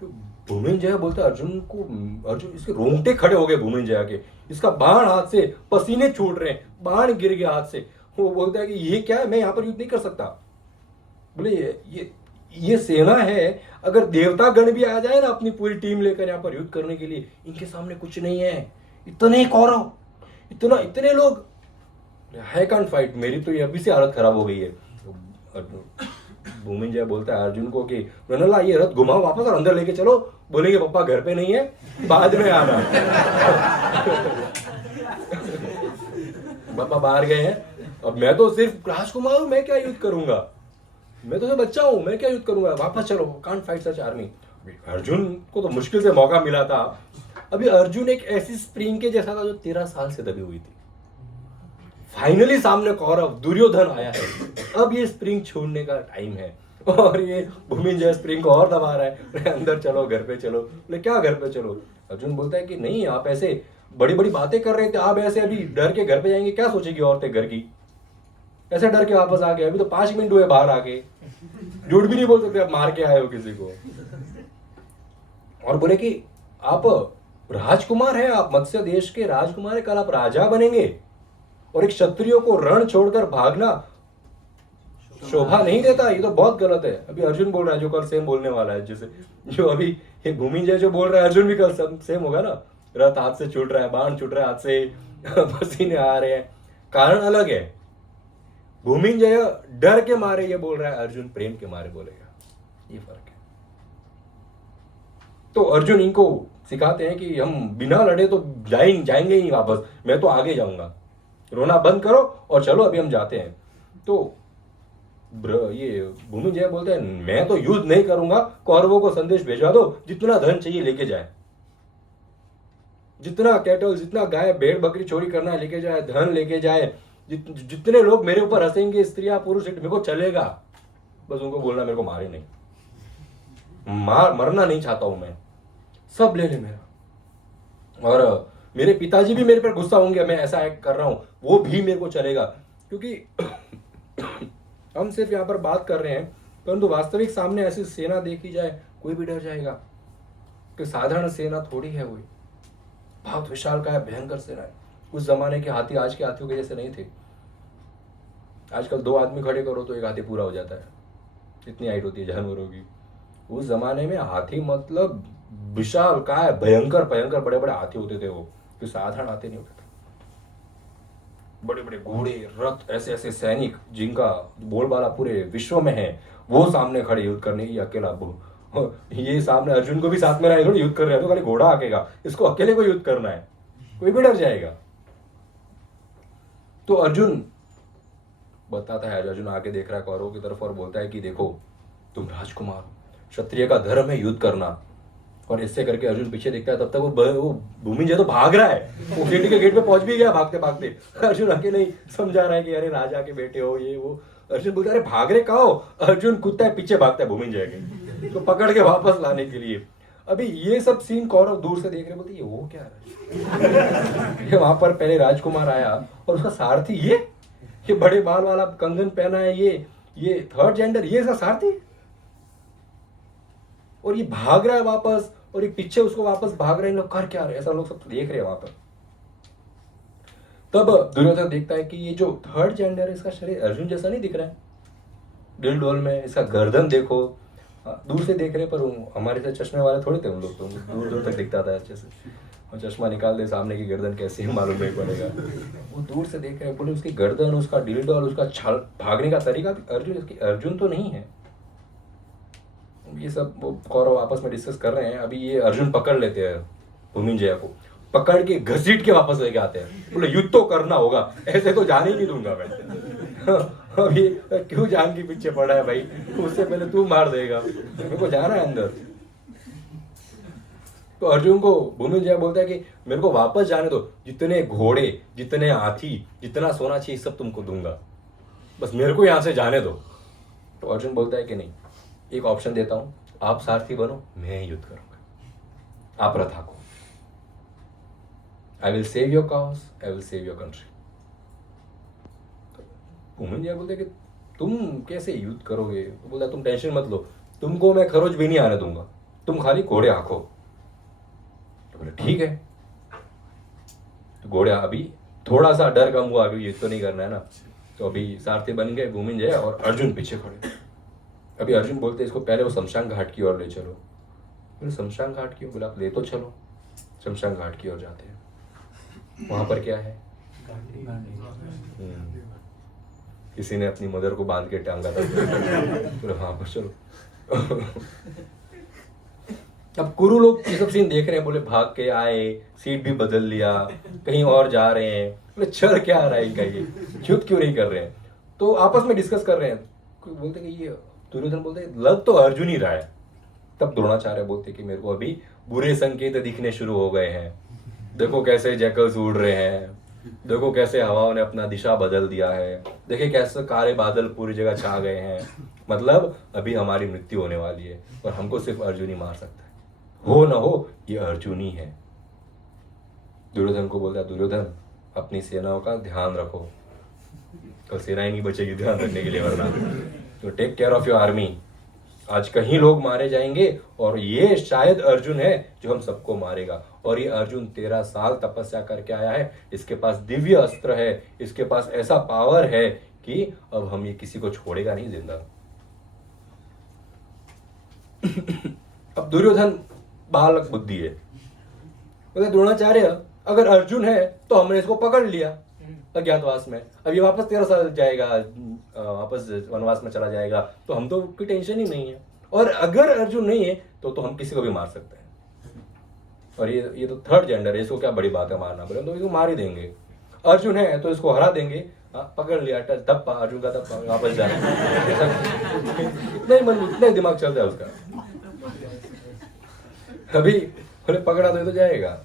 तो भूमिंजय बोलता है अर्जुन को, अर्जुन इसके रोंगटे खड़े हो गए भूमिंजय के, इसका बाण हाथ से, पसीने छूट रहे हैं, बाण गिर गया हाथ से। वो बोलता है कि ये क्या है, मैं यहां पर युद्ध नहीं कर सकता। बोले ये सेना है, अगर देवता गण भी आ जाए ना अपनी पूरी टीम लेकर यहाँ पर युद्ध करने के लिए, इनके सामने कुछ नहीं है। इतने कौरव, इतने लोग, आई कांट फाइट, मेरी तो ये अभी से हालत खराब हो गई है। भूमिंजय बोलता है अर्जुन को कि रनला ये रथ घुमाओ वापस और अंदर लेके चलो। बोलेंगे पापा घर पे नहीं है, बाद में आना। पापा बाहर गए हैं, अब मैं तो सिर्फ राजकुमार हूं, मैं क्या युद्ध करूंगा, मैं तो सिर्फ बच्चा हूं, मैं क्या युद्ध करूंगा, वापस चलो, can't fight such army. Arjun को तो मुश्किल से मौका मिला था। अभी अर्जुन एक ऐसी स्प्रिंग के जैसा था जो 13 साल से दबी हुई थी। फाइनली सामने कौरव दुर्योधन आया है, अब ये स्प्रिंग छोड़ने का टाइम है। और ये भूमिंजय स्प्रिंग को और दबा रहा है, अंदर चलो, घर पे चलो। बोले क्या घर पे चलो? अर्जुन बोलता है कि नहीं, आप ऐसे बड़ी बड़ी बातें कर रहे थे, आप ऐसे अभी डर के घर पे जाएंगे, क्या सोचेगी औरतें घर की, ऐसे डर के वापस आ गए, अभी तो 5 मिनट हुए बाहर आके, झूठ भी नहीं बोल सकते आप मार के आए हो किसी को। और बोले कि आप राजकुमार हैं, आप मत्स्य देश के राजकुमार हैं, कल आप राजा बनेंगे, और एक क्षत्रियो को रण छोड़कर भागना शोभा नहीं देता, ये तो बहुत गलत है। अभी अर्जुन बोल रहा है जो कल सेम बोलने वाला है, जैसे जो अभी ये भूमिंजय जो बोल रहा है, अर्जुन भी कल सेम होगा ना। रथ हाथ से छूट रहा है, बाण छूट रहा है हाथ से, पसीने आ रहे हैं, कारण अलग है। भूमिंजय डर के मारे ये बोल रहा है, अर्जुन प्रेम के मारे बोलेगा, ये फर्क है। तो अर्जुन इनको सिखाते हैं कि हम बिना लड़े तो जाएंगे ही वापस, मैं तो आगे जाऊंगा, रोना बंद करो और चलो अभी हम जाते हैं। तो ये भूमिंजय बोलते हैं मैं तो युद्ध नहीं करूंगा, कौरवों को संदेश भेजवा दो, जितना धन चाहिए लेके जाए, जितना कैटल, जितना गाय भेड़ बकरी चोरी करना है लेके जाए, धन लेके जाए, जितने लोग मेरे ऊपर हंसेंगे, स्त्रियां पुरुष, मेरे को चलेगा, बस उनको बोलना मेरे को मारे नहीं, मरना नहीं चाहता हूं मैं, सब ले ले मेरा। और मेरे पिताजी भी मेरे पर गुस्सा होंगे मैं ऐसा एक्ट कर रहा हूं, वो भी मेरे को चलेगा, क्योंकि हम सिर्फ यहाँ पर बात कर रहे हैं, परंतु वास्तविक सामने ऐसी सेना देखी जाए कोई भी डर जाएगा कि साधारण सेना थोड़ी है, वही बहुत विशाल का है, भयंकर सेना है। उस जमाने के हाथी आज के हाथियों के जैसे नहीं थे। आजकल 2 आदमी खड़े करो तो एक हाथी पूरा हो जाता है, इतनी हाइट होती है जानवरों की। उस जमाने में हाथी मतलब विशाल का है, भयंकर भयंकर बड़े बड़े हाथी होते थे, वो कोई साधारण हाथी नहीं होते थे। बड़े बड़े घोड़े, रथ, ऐसे ऐसे सैनिक जिनका बोलबाला पूरे विश्व में है, वो सामने खड़े युद्ध करने। ये अकेला ये सामने अर्जुन को भी साथ में थोड़ी युद्ध कर रहे हैं, तो खाली घोड़ा आकेगा, इसको अकेले को युद्ध करना है, कोई भी डर जाएगा। तो अर्जुन बताता है, अर्जुन आगे देख रहा है कौरवों की तरफ और बोलता है कि देखो तुम राजकुमार हो, क्षत्रिय का धर्म है युद्ध करना। और इससे करके अर्जुन पीछे देखता है, तब तक वो भूमिंजय तो भाग रहा है, वो गेट के पास भी गया भागते भागते। अर्जुन अकेले ही समझा रहा है कि अरे राजा के बेटे हो, ये वो। अर्जुन बोलता है अरे भाग रहे कहाँ हो? अर्जुन कूदता है, पीछे भागता है भूमिंजय के, तो पकड़ के वापस लाने के लिए। अभी ये सब सीन कौरव दूर से देख रहे, बोलते ये वो क्या है? ये वहां पर पहले राजकुमार आया और उसका सारथी ये बड़े बाल वाला कंगन पहना है, ये थर्ड जेंडर, ये इसका सारथी, और ये भाग रहा है वापस, और ये पीछे उसको वापस भाग रहे हैं। लोग कर क्या रहे, ऐसा लोग सब देख रहे हैं वहां पर। तब दुर्योधन देखता है कि ये जो थर्ड जेंडर है, इसका शरीर अर्जुन जैसा नहीं दिख रहा है, दिल डोल में, इसका गर्दन देखो, दूर से देख रहे, पर हमारे से चश्मे वाले थोड़े थे उन लोग, तो दूर दूर तक दिखता था अच्छे से, और चश्मा निकाल दे सामने की गर्दन कैसी है मालूम नहीं पड़ेगा। वो दूर से देख रहे हैं, बोले उसकी गर्दन, उसका दिल डोल, उसका छाल, भागने का तरीका भी अर्जुन तो नहीं है। ये सब वो कौरव आपस में डिस्कस कर रहे हैं। अभी ये अर्जुन पकड़ लेते हैं भूमिंजय को, पकड़ के घसीट के वापस लेके आते हैं। बोले युद्ध तो करना होगा, ऐसे तो जाने ही नहीं दूंगा मैं। अभी क्यों जान के पीछे पड़ा है भाई, उससे पहले तू मार देगा, मेरे को जाना है अंदर। तो अर्जुन को भूमिंजय बोलता है कि मेरे को वापस जाने दो, जितने घोड़े, जितने हाथी, जितना सोना चाहिए सब तुमको दूंगा, बस मेरे को यहाँ से जाने दो। तो अर्जुन बोलता है कि नहीं, एक ऑप्शन देता हूँ, आप सारथी बनो, मैं युद्ध करूंगा, आप रथ हाको, I will save your cause, I will save your country. Bhuminjay बोलते कि तुम कैसे युद्ध करोगे? तो बोलता तुम टेंशन मत लो, तुमको मैं खरोच भी नहीं आने दूंगा, तुम खाली घोड़े हाको। तो बोले ठीक है। तो घोड़े, अभी थोड़ा सा डर कम हुआ, अभी युद्ध तो नहीं करना है ना, तो अभी सारथी बन गए भूमिंजय और अर्जुन पीछे खड़े। अभी अर्जुन बोलते इसको पहले वो शमशान घाट की ओर ले चलो। बोले शमशान घाट की ओर? बोला आप ले तो चलो। शमशान घाट की ओर जाते हैं। वहां पर क्या है? किसी ने अपनी मदर को बांध के टांगा था। बोले वहां पर चलो। अब कुरु लोग ये सब सीन देख रहे हैं, बोले भाग के आए, सीट भी बदल लिया, कहीं और जा रहे हैं। बोले चल क्या आ रहा है इनका, ये युद्ध क्यों नहीं कर रहे हैं? तो आपस में डिस्कस कर रहे हैं। बोलते कि ये दुर्योधन बोलते लग तो अर्जुन ही रहा है। तब द्रोणाचार्य बोलते कि मेरे को अभी बुरे संकेत दिखने शुरू हो गए हैं। देखो कैसे जैकल्स उड़ रहे हैं, देखो कैसे हवाओं ने अपना दिशा बदल दिया है, देखिए कैसे काले बादल पूरी जगह छा गए हैं। मतलब अभी हमारी मृत्यु होने वाली है और हमको सिर्फ अर्जुन ही मार सकता है। हो ना हो ये अर्जुन ही है। दुर्योधन को बोलता दुर्योधन अपनी सेनाओं का ध्यान रखो, कल सेना ही नहीं बचेगी ध्यान रखने के लिए, वरना तो take care of your army. आज कहीं लोग मारे जाएंगे और ये शायद अर्जुन है जो हम सबको मारेगा। और ये अर्जुन 13 साल तपस्या करके आया है, इसके पास दिव्य अस्त्र है, इसके पास ऐसा पावर है कि अब हम ये किसी को छोड़ेगा नहीं जिंदा। अब दुर्योधन बालक बुद्धि है, बोले द्रोणाचार्य अगर अर्जुन है तो हमने इसको पकड़ लिया अज्ञातवास में, अब ये वापस 13 साल जाएगा, वापस वनवास में चला जाएगा, तो हम तो कोई टेंशन ही नहीं है। और अगर अर्जुन नहीं है तो हम किसी को भी मार सकते हैं। और ये तो थर्ड जेंडर है, इसको क्या बड़ी बात है मारना, बोले तो इसको मार ही देंगे। अर्जुन है तो इसको हरा देंगे, पकड़ लिया, टच धप्पा, अर्जुन का धप्पा, वापस जाना। इतना दिमाग चलता है उसका। अभी बोले पकड़ा तो जाएगा।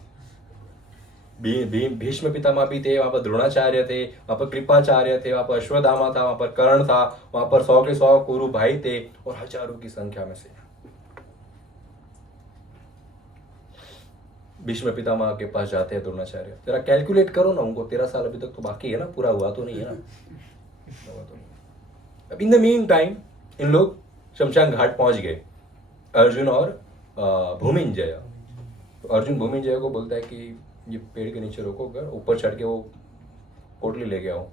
भीष्म पितामह भी थे, वहां पर द्रोणाचार्य थे, वहां पर कृपाचार्य थे, वहां पर अश्वत्थामा था, वहां पर कर्ण था, वहां पर 100 के 100 कुरु भाई थे और हजारों की संख्या में से भीष्म पितामह के पास जाते हैं द्रोणाचार्य। जरा कैलकुलेट करो ना, उनको 13 साल अभी तक तो बाकी है ना, पूरा हुआ तो नहीं है ना। अब in the mean time in लोग शमशान घाट पहुंच गए, अर्जुन और भूमिंजय। अर्जुन भूमिंजय को बोलता है कि ये पेड़ के नीचे रोको, कर ऊपर चढ़ के वो पोटली लेके आओ।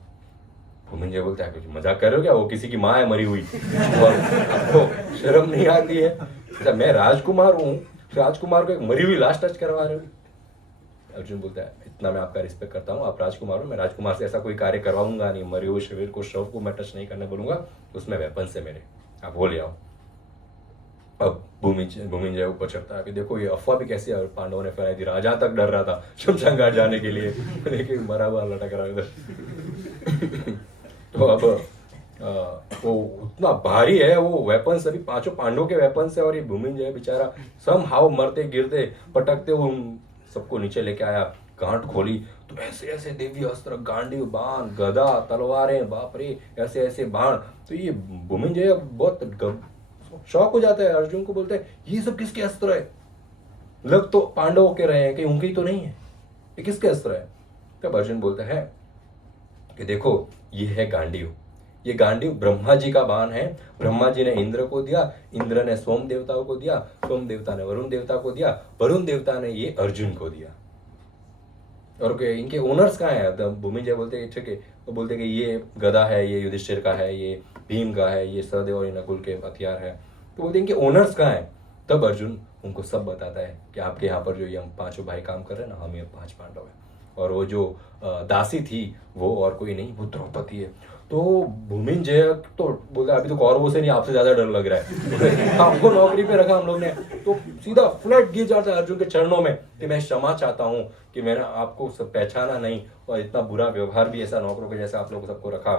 भूमिंजय बोलता है कुछ मजाक कर रहे हो क्या, वो किसी की माँ है मरी हुई, और आपको शर्म नहीं आती है? अच्छा मैं राजकुमार हूँ, राजकुमार को एक मरी हुई लाश टच करवा रहे हो? अर्जुन बोलता है इतना मैं आपका रिस्पेक्ट करता हूँ, आप राजकुमार हो, मैं राजकुमार से ऐसा कोई कार्य करवाऊंगा नहीं, मरे हुए शरीर को, शव को मैं टच नहीं करने बोलूंगा, उसमें वेपन से मेरे, आप वो ले आओ। अब भूमिंजय ऊपर चढ़ता है कि देखो ये अफवाह भी कैसी पांडवों ने फैलाई थी, राजा तक डर रहा था शमशान घाट जाने के लिए, लेकिन मरा हुआ लटक रहा इधर। तो अब वो उतना भारी है, वो वेपन सभी 5 पांडवों के वेपन से, और ये भूमिंजय बेचारा सम हाव मरते गिरते पटकते वो सबको नीचे लेके आया। गांठ खोली तो ऐसे ऐसे देवी अस्त्र, गांडीव, बाण, गदा, तलवारें, बाप रे ऐसे ऐसे बाण। तो ये भूमिंजय बहुत शौक हो जाता है, अर्जुन को बोलता है ये सब किसके अस्त्र है? लग तो पांडवों के रहे हैं, कहीं उनके ही तो नहीं है, ये किसके अस्त्र है? तब अर्जुन बोलता है कि देखो ये है गांडीव, ये गांडीव ब्रह्मा जी का बाण है। ब्रह्मा जी ने इंद्र को दिया, इंद्र ने सोम देवताओं को दिया, सोम देवता ने वरुण देवता को दिया, वरुण देवता ने ये अर्जुन को दिया। और इनके ओनर्स कहाँ है? भूमिंजय बोलते हैं ठीक है, तो बोलते कि ये गदा है, ये युधिष्ठिर का है, ये भीम का है, ये सहदेव और नकुल के हथियार है। तो बोलते इनके ओनर्स कहाँ है? तब अर्जुन उनको सब बताता है कि आपके यहाँ पर जो ये हम 5 भाई काम कर रहे हैं ना, हम ये 5 पांडव है, और वो जो दासी थी वो और कोई नहीं, वो द्रौपदी है। तो भूमिंजय तो बोलता अभी तो कौरवों से नहीं, आपसे ज्यादा डर लग रहा है, आपको नौकरी पे रखा हम लोग ने। तो सीधा फ्लैट गिर जाता है अर्जुन के चरणों में कि मैं क्षमा चाहता हूँ कि मैंने आपको सब पहचाना नहीं, और इतना बुरा व्यवहार भी ऐसा नौकरों के जैसा आप लोगों को सबको रखा,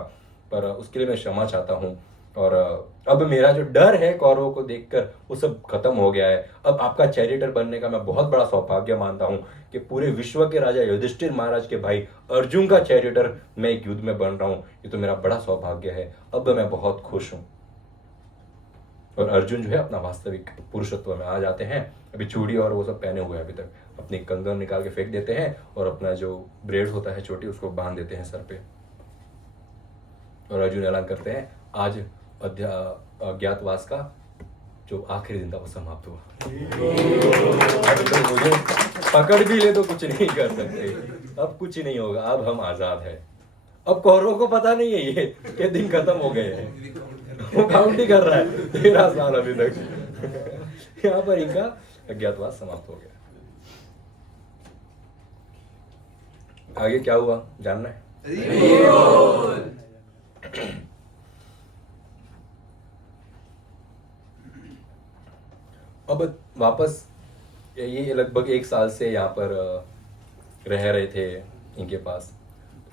पर उसके लिए मैं क्षमा चाहता हूँ। और अब मेरा जो डर है कौरवों को देखकर वो सब खत्म हो गया है। अब आपका चैरिटर बनने का मैं बहुत बड़ा सौभाग्य मानता हूँ कि पूरे विश्व के राजा युधिष्ठिर महाराज के भाई अर्जुन का चैरिटर मैं एक युद्ध में बन रहा हूँ। ये तो मेरा बड़ा सौभाग्य है। अब मैं बहुत खुश हूँ। और अर्जुन जो है अपना वास्तविक पुरुषत्व में आ जाते हैं। अभी चूड़ी और वो सब पहने हुए हैं, अभी तक अपनी कंगन निकाल के फेंक देते हैं और अपना जो ब्रेड होता है छोटी उसको बांध देते हैं सर पे। और अर्जुन ऐलान करते हैं आज अज्ञातवास का जो आखिरी दिन था वो समाप्त हुआ। अब तो मुझे पकड़ भी ले तो कुछ नहीं कर सकते, अब कुछ नहीं होगा, अब हम आजाद है। अब कौरवों को पता नहीं है ये दिन खत्म हो गए हैं, वो काउंट ही कर रहा है 13 साल अभी तक। यहाँ पर इनका अज्ञातवास समाप्त हो गया। आगे क्या हुआ जानना है? अब वापस ये लगभग 1 साल से यहाँ पर रह रहे थे इनके पास।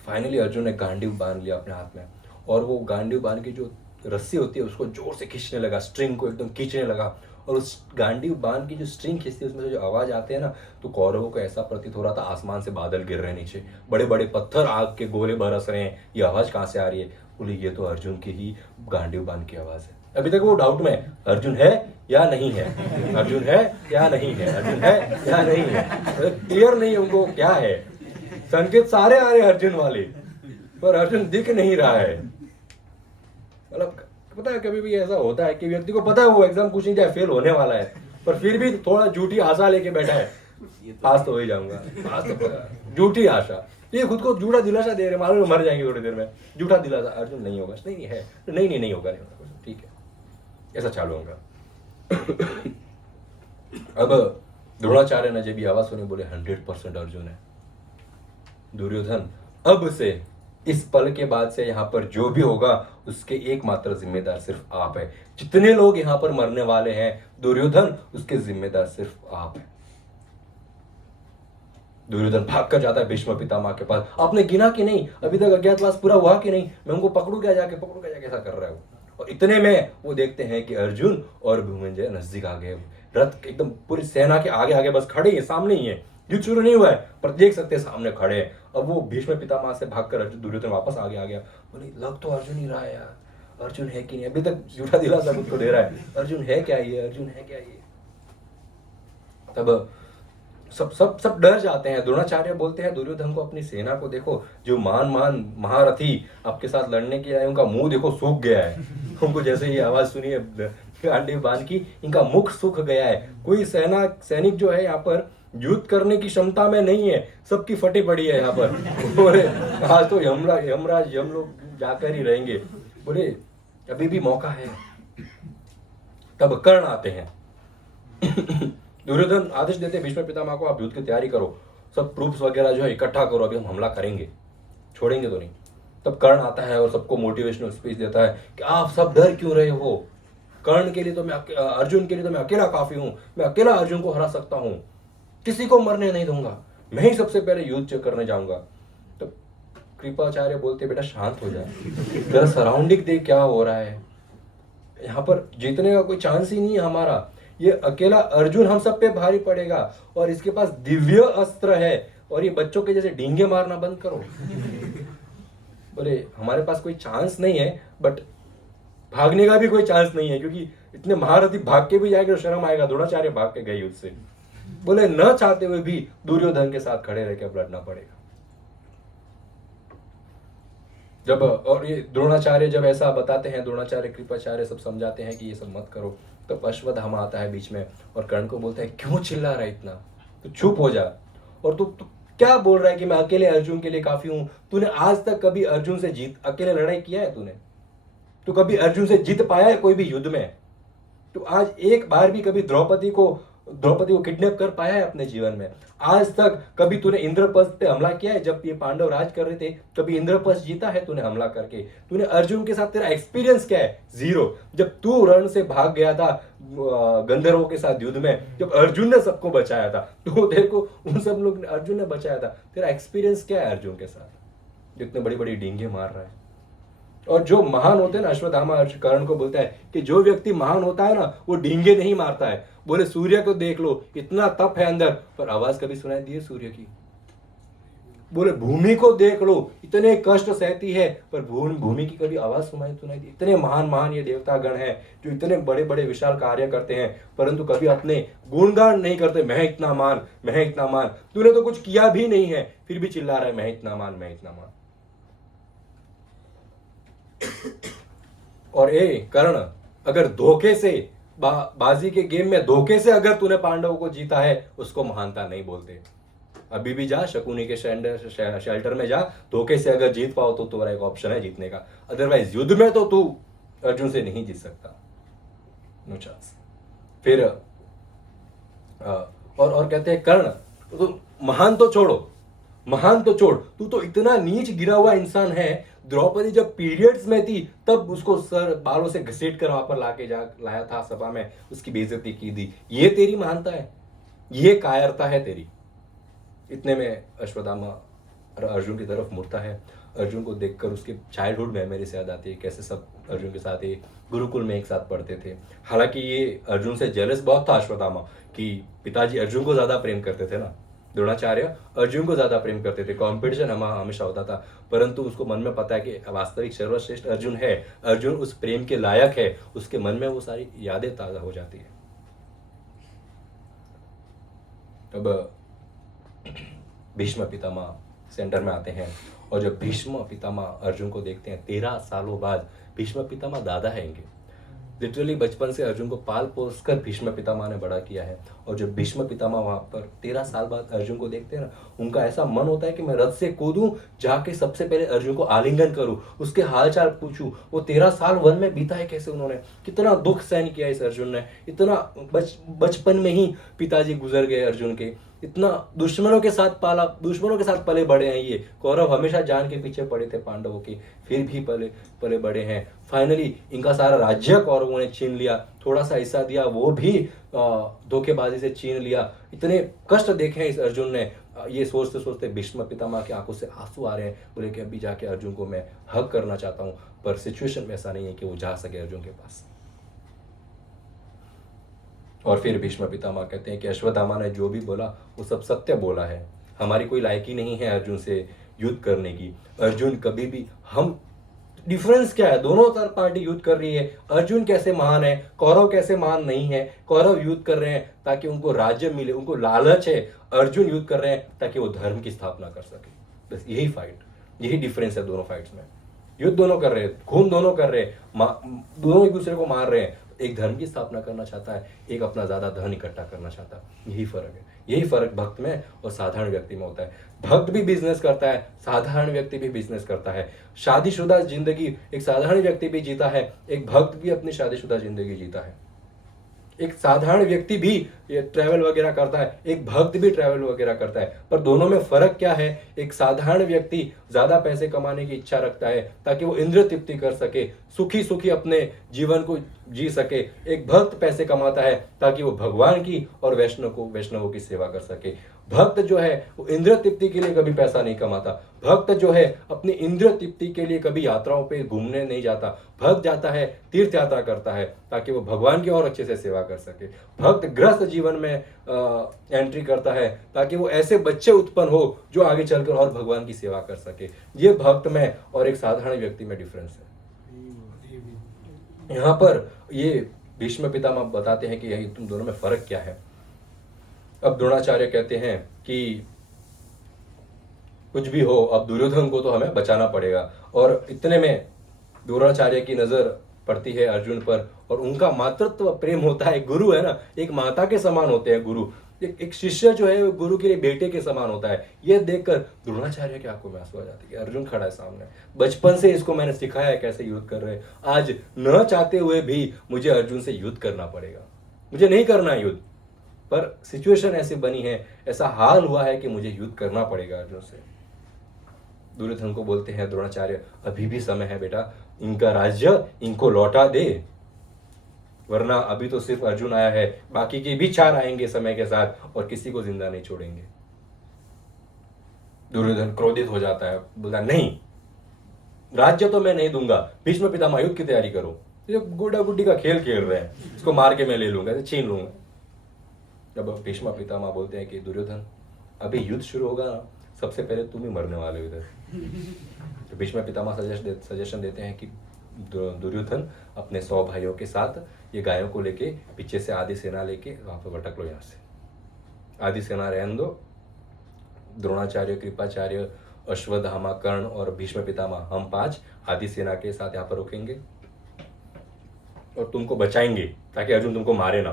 फाइनली अर्जुन ने गांडीव बांध लिया अपने हाथ में, और वो गांडीव बांध की जो रस्सी होती है उसको जोर से खींचने लगा, स्ट्रिंग को एकदम खींचने लगा। और उस गांडीव बांध की जो स्ट्रिंग खींचती है उसमें से जो आवाज आते हैं ना, तो कौरवों को ऐसा प्रतीत हो रहा था आसमान से बादल गिर रहे हैं, नीचे बड़े बड़े पत्थर आग के गोले बरस रहे हैं। ये आवाज कहाँ से आ रही है? बोले ये तो अर्जुन की ही गांडीव बांध की आवाज है। अभी तक वो डाउट में अर्जुन है या नहीं है, अर्जुन है या नहीं है, अर्जुन है या नहीं है, क्लियर नहीं है उनको क्या है। संकेत सारे आ रहे अर्जुन वाले, पर अर्जुन दिख नहीं रहा है। मतलब पता है कभी भी ऐसा होता है कि व्यक्ति को पता है वो एग्जाम कुछ नहीं जाए, फेल होने वाला है, पर फिर भी थोड़ा झूठी आशा लेके बैठा है, पास तो हो ही जाऊंगा, पास तो झूठी आशा। ये खुद को झूठा दिलासा दे रहे, मालूम मर जाएंगे थोड़ी देर में, झूठा दिलासा। अर्जुन नहीं होगा, नहीं है, नहीं होगा, ठीक है, ऐसा चालू होगा। अब द्रोणाचार्य ने जब भी आवाज सुनी बोले 100% अर्जुन है। दुर्योधन अब से इस पल के बाद से यहाँ पर जो भी होगा उसके एकमात्र जिम्मेदार सिर्फ आप है। जितने लोग यहाँ पर मरने वाले हैं दुर्योधन, उसके जिम्मेदार सिर्फ आप है। दुर्योधन भाग कर जाता है भीष्म पितामह के पास। आपने गिना कि नहीं, अभी तक अज्ञातवास पूरा हुआ कि नहीं, मैं उनको पकड़ू क्या जाके ऐसा कर रहा हूँ। और इतने में वो देखते हैं कि अर्जुन और भूमिंजय नजदीक आ गए। रथ एकदम पूरी सेना के आगे आगे बस खड़े हैं, सामने ही है, युद्ध शुरू नहीं हुआ है पर देख सकते हैं सामने खड़े हैं। अब वो भीष्म पितामह से भागकर अर्जुन दुर्योधन वापस आगे आ गया। बोले लग तो अर्जुन ही रहा है यार, अर्जुन है कि नहीं, अभी तक झूठा दिलासा खुद को दे रहा है, अर्जुन है क्या ये, अर्जुन है क्या ये। तब सब डर जाते हैं। द्रोणाचार्य बोलते हैं दुर्योधन को, अपनी सेना को देखो, जो महान महारथी आपके साथ लड़ने के आए उनका मुंह देखो सूख गया है। उनको जैसे ये आवाज सुनी है गांडीव बांध की, इनका मुख सूख गया है। कोई सैनिक जो है यहाँ पर युद्ध करने की क्षमता में नहीं है, सबकी फटी पड़ी है यहाँ पर। आज तो यमराज हम लोग जाकर ही रहेंगे। बोले अभी भी मौका है। तब कर्ण आते हैं। दुर्योधन आदेश देते भीष्म पितामह को, आप युद्ध की तैयारी करो, सब ट्रूप्स वगैरह जो है इकट्ठा करो, अभी हम हमला करेंगे, छोड़ेंगे तो नहीं। तब कर्ण आता है और सबको मोटिवेशनल स्पीच देता है कि आप सब डर क्यों रहे हो, कर्ण के लिए तो मैं अर्जुन के लिए तो मैं अकेला काफी हूं, मैं अकेला अर्जुन को हरा सकता हूं, किसी को मरने नहीं दूंगा, मैं ही सबसे पहले युद्ध करने जाऊंगा। तो कृपाचार्य बोलते बेटा शांत हो जाए, जरा सराउंडिंग देख क्या हो रहा है, यहाँ पर जीतने का कोई चांस ही नहीं है हमारा। ये अकेला अर्जुन हम सब पे भारी पड़ेगा और इसके पास दिव्य अस्त्र है, और ये बच्चों के जैसे डींगे मारना बंद करो। बोले हमारे पास कोई चांस नहीं है, बट भागने का भी कोई चांस नहीं है, क्योंकि इतने महारथी भाग के भी जाएंगे तो शर्म आएगा। द्रोणाचार्य भाग के गए युद्ध से। बोले न चाहते हुए भी दुर्योधन के साथ खड़े रह के लड़ना पड़ेगा। जब और ये द्रोणाचार्य जब ऐसा बताते हैं, द्रोणाचार्य कृपाचार्य सब समझाते हैं कि ये सब मत करो, तो अश्वत्थामा आता है बीच में और कर्ण को बोलता है क्यों चिल्ला रहा है इतना, तो चुप हो जा। और तू क्या बोल रहा है कि मैं अकेले अर्जुन के लिए काफी हूं। तूने आज तक कभी अर्जुन से अकेले लड़ाई किया है? तू कभी अर्जुन से जीत पाया है कोई भी युद्ध में? तू आज एक बार भी कभी द्रौपदी को किडनैप कर पाया है अपने जीवन में? आज तक कभी तूने इंद्रप्रस्थ पे हमला किया है? जब ये पांडव राज कर रहे थे कभी इंद्रप्रस्थ जीता है तूने हमला करके? तूने अर्जुन के साथ तेरा एक्सपीरियंस क्या है? 0। जब तू रण से भाग गया था गंधर्वों के साथ युद्ध में, जब अर्जुन ने सबको बचाया था, तो तेरे को उन सब लोग अर्जुन ने बचाया था, तेरा एक्सपीरियंस क्या है अर्जुन के साथ? जितने बड़ी बड़ी डींगे मार रहा है। और जो महान होते हैं ना, अश्वत्थामा कर्ण को बोलता है कि जो व्यक्ति महान होता है ना वो डींगे नहीं मारता है। बोले सूर्य को देख लो, इतना तप है अंदर, पर आवाज कभी सुनाई दी है सूर्य की? बोले भूमि को देख लो, इतने कष्ट सहती है, पर भूमि की कभी आवाज सुनाई दी? इतने महान महान ये देवता गण हैं जो इतने बड़े बड़े विशाल कार्य करते हैं, परंतु कभी अपने गुणगान नहीं करते। मैं इतना मान, मैं इतना मान। तूने तो कुछ किया भी नहीं है, फिर भी चिल्ला रहा है मैं इतना मान, मैं इतना मान। और कर्ण, अगर धोखे से बाजी के गेम में धोखे से अगर तूने पांडवों को जीता है, उसको महानता नहीं बोलते। अभी भी जा शकुनी के शेल्टर में जा, धोखे से अगर जीत पाओ तो तुम्हारा एक ऑप्शन है जीतने का, अदरवाइज युद्ध में तो तू अर्जुन से नहीं जीत सकता, नो चांस। फिर और कहते हैं कर्ण तो महान तो छोड़ो, महान तो छोड़, तू तो इतना नीच गिरा हुआ इंसान है। द्रौपदी जब पीरियड्स में थी तब उसको सर बालों से घसीट कर वहां पर लाया था सभा में, उसकी बेइज्जती की दी। ये तेरी महानता है, ये कायरता है तेरी। इतने में अश्वत्थामा अर्जुन की तरफ मुड़ता है। अर्जुन को देखकर उसके चाइल्डहुड मेमोरीज याद आती है, कैसे सब अर्जुन के साथ ही गुरुकुल में एक साथ पढ़ते थे। हालांकि ये अर्जुन से जेलस बहुत था अश्वत्थामा कि पिताजी अर्जुन को ज्यादा प्रेम करते थे ना, द्रोणाचार्य अर्जुन को ज्यादा प्रेम करते थे, कंपटीशन हमेशा होता था, परंतु उसको मन में पता है कि वास्तविक सर्वश्रेष्ठ अर्जुन है, अर्जुन उस प्रेम के लायक है। उसके मन में वो सारी यादें ताजा हो जाती है। अब भीष्म पितामह सेंटर में आते हैं, और जब भीष्म पितामह अर्जुन को देखते हैं 13 सालों बाद, भीष्म पितामह दादा है इनके, लिटरली बचपन से अर्जुन को पाल पोस कर भीष्म पितामह ने बड़ा किया है। और जब भीष्म पितामह वहां पर 13 साल बाद अर्जुन को देखते हैं ना, उनका ऐसा मन होता है कि मैं रथ से कूदूं, जाके सबसे पहले अर्जुन को आलिंगन करूं, उसके हालचाल पूछूं। वो 13 साल वन में बीता है कैसे, उन्होंने कितना दुख सहन किया इस अर्जुन ने, इतना बचपन में ही पिताजी गुजर गए अर्जुन के, इतना दुश्मनों के साथ पले बड़े हैं ये। कौरव हमेशा जान के पीछे पड़े थे पांडवों के, फिर भी पले बड़े हैं। फाइनली इनका सारा राज्य कौरवों ने छीन लिया, थोड़ा सा हिस्सा दिया वो भी धोखेबाजी से छीन लिया। इतने कष्ट देखे हैं इस अर्जुन ने। ये सोचते सोचते भीष्म पितामह की आंखों से आंसू आ रहे हैं। बोले कि अभी जाके अर्जुन को मैं हग करना चाहता हूं, पर सिचुएशन में ऐसा नहीं है कि वो जा सके अर्जुन के पास। और फिर भीष्म पितामह कहते हैं कि अश्वत्थामा ने जो भी बोला वो सब सत्य बोला है, हमारी कोई लायकी नहीं है अर्जुन से युद्ध करने की। अर्जुन कभी भी, हम डिफरेंस क्या है, दोनों तरफ पार्टी युद्ध कर रही है, अर्जुन कैसे महान है, कौरव कैसे महान नहीं है। कौरव युद्ध कर रहे हैं ताकि उनको राज्य मिले, उनको लालच है, अर्जुन युद्ध कर रहे हैं ताकि वो धर्म की स्थापना कर सके। बस यही फाइट, यही डिफरेंस है दोनों फाइट्स में। युद्ध दोनों कर रहे हैं, खून दोनों कर रहे हैं, दोनों एक दूसरे को मार रहे हैं। एक धर्म की स्थापना करना चाहता है, एक अपना ज्यादा धन इकट्ठा करना चाहता है। यही फर्क है, यही फर्क भक्त में और साधारण व्यक्ति में होता है। भक्त भी बिजनेस करता है, साधारण व्यक्ति भी बिजनेस करता है। शादीशुदा जिंदगी एक साधारण व्यक्ति भी जीता है, एक भक्त भी अपनी शादीशुदा जिंदगी जीता है। एक साधारण व्यक्ति भी ये ट्रैवल वगैरह करता है, एक भक्त भी ट्रैवल वगैरह करता है, पर दोनों में फर्क क्या है? एक साधारण व्यक्ति ज्यादा पैसे कमाने की इच्छा रखता है ताकि वो इंद्र तृप्ति कर सके, सुखी सुखी अपने जीवन को जी सके। एक भक्त पैसे कमाता है ताकि वो भगवान की और वैष्णवों की सेवा कर सके। भक्त जो है वो इंद्र तृप्ति के लिए कभी पैसा नहीं कमाता। भक्त जो है अपनी इंद्र तृप्ति के लिए कभी यात्राओं पे घूमने नहीं जाता। भक्त जाता है, तीर्थ यात्रा करता है ताकि वो भगवान की और अच्छे से सेवा कर सके। भक्त गृहस्थ जीवन में एंट्री करता है ताकि वो ऐसे बच्चे उत्पन्न हो जो आगे चलकर और भगवान की सेवा कर सके। ये भक्त में और एक साधारण व्यक्ति में डिफरेंस है। यहाँ पर ये भीष्म पितामह बताते हैं कि यही तुम दोनों में फर्क क्या है। अब द्रोणाचार्य कहते हैं कि कुछ भी हो, अब दुर्योधन को तो हमें बचाना पड़ेगा। और इतने में द्रोणाचार्य की नजर पड़ती है अर्जुन पर, और उनका मातृत्व प्रेम होता है। गुरु है ना, एक माता के समान होते हैं गुरु। एक शिष्य जो है गुरु के लिए बेटे के समान होता है। ये देखकर द्रोणाचार्य की आंखों में आंसू आ जाती है। अर्जुन खड़ा है सामने, बचपन से इसको मैंने सिखाया है कैसे युद्ध कर रहे हैं, आज न चाहते हुए भी मुझे अर्जुन से युद्ध करना पड़ेगा। मुझे नहीं करना युद्ध, पर सिचुएशन ऐसी बनी है, ऐसा हाल हुआ है कि मुझे युद्ध करना पड़ेगा अर्जुन से। दुर्योधन को बोलते हैं द्रोणाचार्य, अभी भी समय है बेटा, इनका राज्य इनको लौटा दे, वरना अभी तो सिर्फ अर्जुन आया है, बाकी के भी 4 आएंगे समय के साथ और किसी को जिंदा नहीं छोड़ेंगे। दुर्योधन क्रोधित हो जाता है, बोलता नहीं, राज्य तो मैं नहीं दूंगा, भीष्म पितामह युद्ध की तैयारी करो। ये गुड्डा गुड्डी का खेल खेल रहे हैं, इसको मार के मैं ले लूंगा, छीन लूंगा। जब भीष्म पितामह बोलते हैं कि दुर्योधन अभी युद्ध शुरू होगा ना, सबसे पहले तुम ही मरने वाले हो इधर। तो भीष्म पितामह सजेशन देते हैं कि दुर्योधन अपने 100 भाइयों के साथ ये गायों को लेके पीछे से आधी सेना लेके वहां पर भटक लो, यहाँ से आधी सेना रहने दो। द्रोणाचार्य, कृपाचार्य, अश्वत्थामा, कर्ण और भीष्म पितामह, हम 5 आधी सेना के साथ यहाँ पर रुकेंगे और तुमको बचाएंगे ताकि अर्जुन तुमको मारे ना।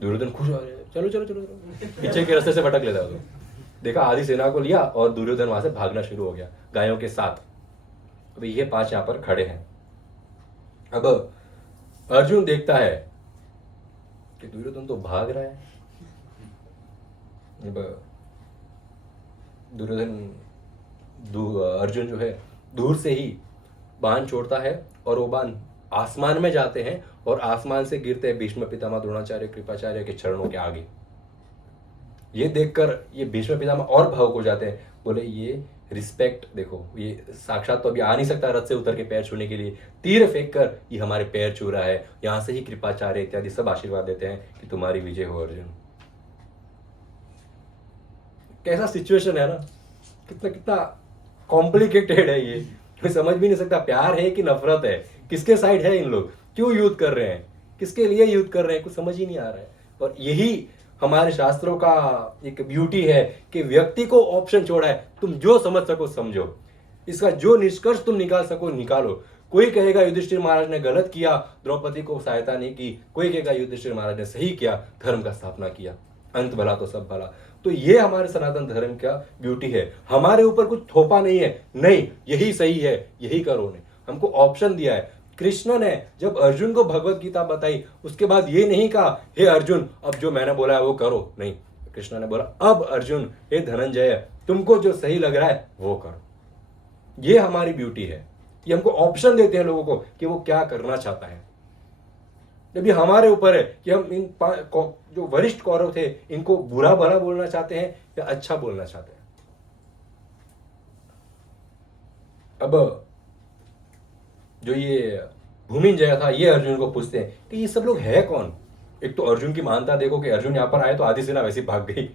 दुर्योधन खुश हो रहे, चलो चलो चलो चलो, पीछे के रास्ते से भटक लेता है। देखा, आधी सेना को लिया और दुर्योधन वहां से भागना शुरू हो गया गायों के साथ। अभी ये 5 यहाँ पर खड़े हैं। अब अर्जुन देखता है कि दुर्योधन तो भाग रहा है। अब अर्जुन जो है दूर से ही बाण छोड़ता है और वो बाण आसमान में जाते हैं और आसमान से गिरते हैं भीष्म पितामह, द्रोणाचार्य, कृपाचार्य के चरणों के आगे। ये देखकर ये भीष्म पितामह और भावुक हो जाते हैं, बोले ये रिस्पेक्ट देखो, ये साक्षात तो अभी आ नहीं सकता रथ से उतर के पैर छूने के लिए, तीर फेंक कर ये हमारे पैर छू रहा है। यहां से ही कृपाचार्य इत्यादि सब आशीर्वाद देते हैं कि तुम्हारी विजय हो अर्जुन। कैसा सिचुएशन है ना, कितना कितना कॉम्प्लिकेटेड है ये, मैं समझ भी नहीं सकता प्यार है कि नफरत है, किसके साइड है इन लोग, क्यों युद्ध कर रहे हैं, किसके लिए युद्ध कर रहे हैं, कुछ समझ ही नहीं आ रहा है। और यही हमारे शास्त्रों का एक ब्यूटी है कि व्यक्ति को ऑप्शन छोड़ा है, तुम जो समझ सको समझो, इसका जो निष्कर्ष तुम निकाल सको निकालो। कोई कहेगा युधिष्ठिर महाराज ने गलत किया, द्रौपदी को सहायता नहीं की, कोई कहेगा युधिष्ठिर महाराज ने सही किया, धर्म का स्थापना किया, अंत भला तो सब भला। तो ये हमारे सनातन धर्म का ब्यूटी है, हमारे ऊपर कुछ थोपा नहीं है, नहीं यही सही है यही करो, ने हमको ऑप्शन दिया है। कृष्ण ने जब अर्जुन को भगवत गीता बताई उसके बाद ये नहीं कहा हे अर्जुन अब जो मैंने बोला है वो करो, नहीं, कृष्ण ने बोला अब अर्जुन हे धनंजय तुमको जो सही लग रहा है वो करो। ये हमारी ब्यूटी है, ये हमको ऑप्शन देते हैं लोगों को कि वो क्या करना चाहता है। जब ये हमारे ऊपर है कि हम इन जो वरिष्ठ कौरव थे इनको बुरा भला बोलना चाहते हैं या अच्छा बोलना चाहते हैं। अब जो ये भूमिंजय था ये अर्जुन को पूछते हैं कि ये सब लोग है कौन। एक तो अर्जुन की महानता देखो कि अर्जुन यहाँ पर आए तो आधी सेना वैसे भाग गई,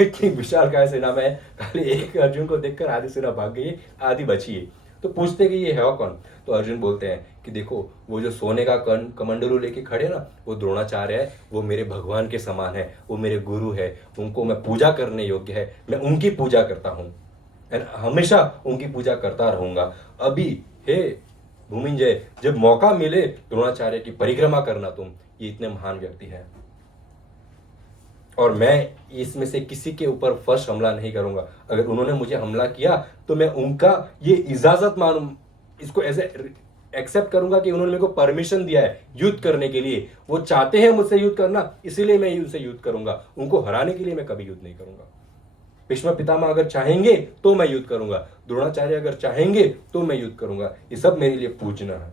इतनी विशालकाय सेना में खाली एक अर्जुन को देखकर आधी सेना भाग गई, आधी बची है। तो पूछते कि ये है कौन, तो अर्जुन बोलते हैं कि देखो वो जो सोने का कमंडलू लेके खड़े ना वो द्रोणाचार्य है, वो मेरे भगवान के समान है, वो मेरे गुरु है, उनको मैं पूजा करने योग्य है, मैं उनकी पूजा करता हूँ, हमेशा उनकी पूजा करता रहूंगा। अभी हे भूमिंजय जब मौका मिले द्रोणाचार्य की परिक्रमा करना, तुम ये इतने महान व्यक्ति हैं और मैं इसमें से किसी के ऊपर फर्स्ट हमला नहीं करूंगा। अगर उन्होंने मुझे हमला किया तो मैं उनका ये इजाजत मानूं, इसको ऐसे एक्सेप्ट करूंगा कि उन्होंने मेरे को परमिशन दिया है युद्ध करने के लिए, वो चाहते हैं मुझसे युद्ध करना इसीलिए मैं उनसे युद्ध करूंगा, उनको हराने के लिए मैं कभी युद्ध नहीं करूंगा। भीष्म पितामह अगर चाहेंगे तो मैं युद्ध करूंगा, द्रोणाचार्य अगर चाहेंगे तो मैं युद्ध करूंगा, ये सब मेरे लिए पूजना है।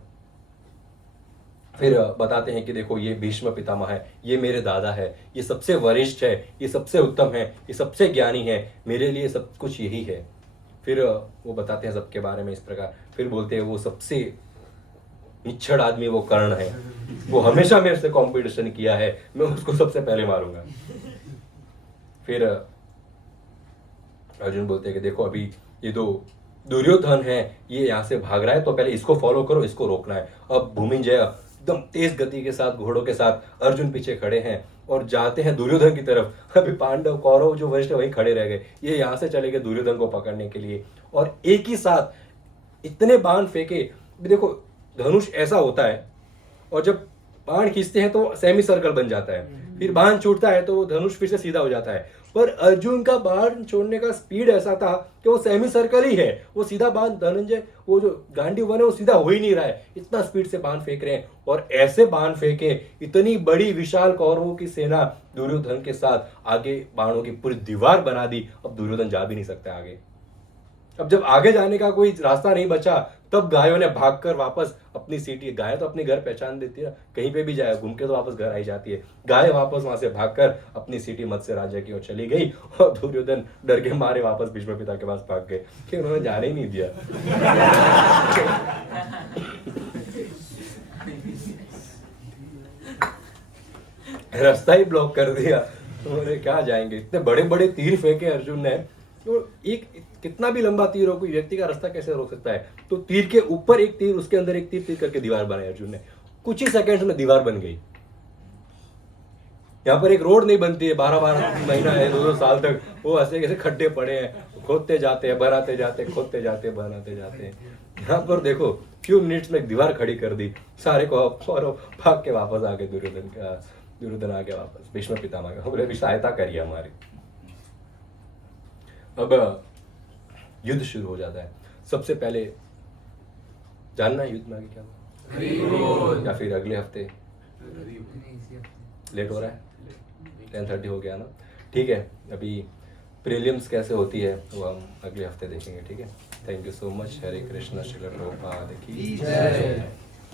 फिर बताते हैं कि देखो ये भीष्म पितामह है, ये मेरे दादा है, ये सबसे वरिष्ठ है, ये सबसे उत्तम है, ये सबसे ज्ञानी है, मेरे लिए सब कुछ यही है। फिर वो बताते हैं सबके बारे में इस प्रकार, फिर बोलते हैं वो सबसे निच्छड़ आदमी वो कर्ण है, वो हमेशा मेरे से कंपटीशन किया है, मैं उसको सबसे पहले मारूंगा। फिर अर्जुन बोलते हैं कि देखो अभी ये दो दुर्योधन है ये यहाँ से भाग रहा है तो पहले इसको फॉलो करो, इसको रोकना है। अब भूमिंजय एकदम तेज गति के साथ घोड़ों के साथ अर्जुन पीछे खड़े हैं और जाते हैं दुर्योधन की तरफ। अभी पांडव कौरव जो वरिष्ठ वहीं खड़े रह गए, ये यहाँ से चले गए दुर्योधन को पकड़ने के लिए और एक ही साथ इतने बाण फेंके। देखो धनुष ऐसा होता है और जब बाण खींचते हैं तो सेमी सर्कल बन जाता है, फिर बाण छूटता है तो वो धनुष फिर से सीधा हो जाता है। पर अर्जुन का बाण छोड़ने का स्पीड ऐसा था कि वो सेमी सर्कल ही है, वो सीधा बाण धनंजय वो जो गांडीव बने वो सीधा हो ही नहीं रहा है, इतना स्पीड से बाण फेंक रहे हैं। और ऐसे बाण फेंके, इतनी बड़ी विशाल कौरवों की सेना दुर्योधन के साथ आगे बाणों की पूरी दीवार बना दी। अब दुर्योधन जा भी नहीं सकता आगे, अब जब आगे जाने का कोई रास्ता नहीं बचा, तब गायों ने भागकर वापस अपनी सीटी, गाय तो अपनी घर पहचान देती है, कहीं पे भी जाए घूम के तो वापस घर आई जाती है। गाय वापस वहां से भागकर अपनी सीटी मत्स्य राजा की ओर चली गई और दुर्योधन डर के मारे वापस भीष्म पिता के पास भाग गए कि उन्होंने जाने ही नहीं दिया। रास्ता ही ब्लॉक कर दिया, उन्होंने क्या जाएंगे, इतने बड़े बड़े तीर फेंके अर्जुन ने, तो एक कितना भी लंबा तीर हो कोई व्यक्ति का रास्ता कैसे रोक सकता है। तो तीर के ऊपर एक तीर, उसके अंदर एक तीर, तीर करके दीवार बनाई अर्जुन ने, कुछ ही सेकंड्स में दीवार बन गई। यहाँ पर एक रोड नहीं बनती है, 12-12 महीना है, 2-2 साल तक वो ऐसे कैसे खड्डे पड़े हैं, खोदते जाते हैं, बनाते जाते, खोदते जाते, बनाते जाते हैं। यहाँ पर देखो फ्यू मिनट्स में एक दीवार खड़ी कर दी, सारे को और भाग के वापस आ गए। दुर्योधन आ गया वापस, भीष्म पितामह का बोले सहायता करिए हमारी। अब युद्ध शुरू हो जाता है। सबसे पहले जानना है युद्ध में आगे क्या हुआ, या फिर अगले हफ्ते? लेट हो रहा है, 10:30 हो गया ना, ठीक है। अभी प्रीलिम्स कैसे होती है वो हम अगले हफ्ते देखेंगे, ठीक है। Thank you so much. Hare Krishna. Srila Prabhupada की जय।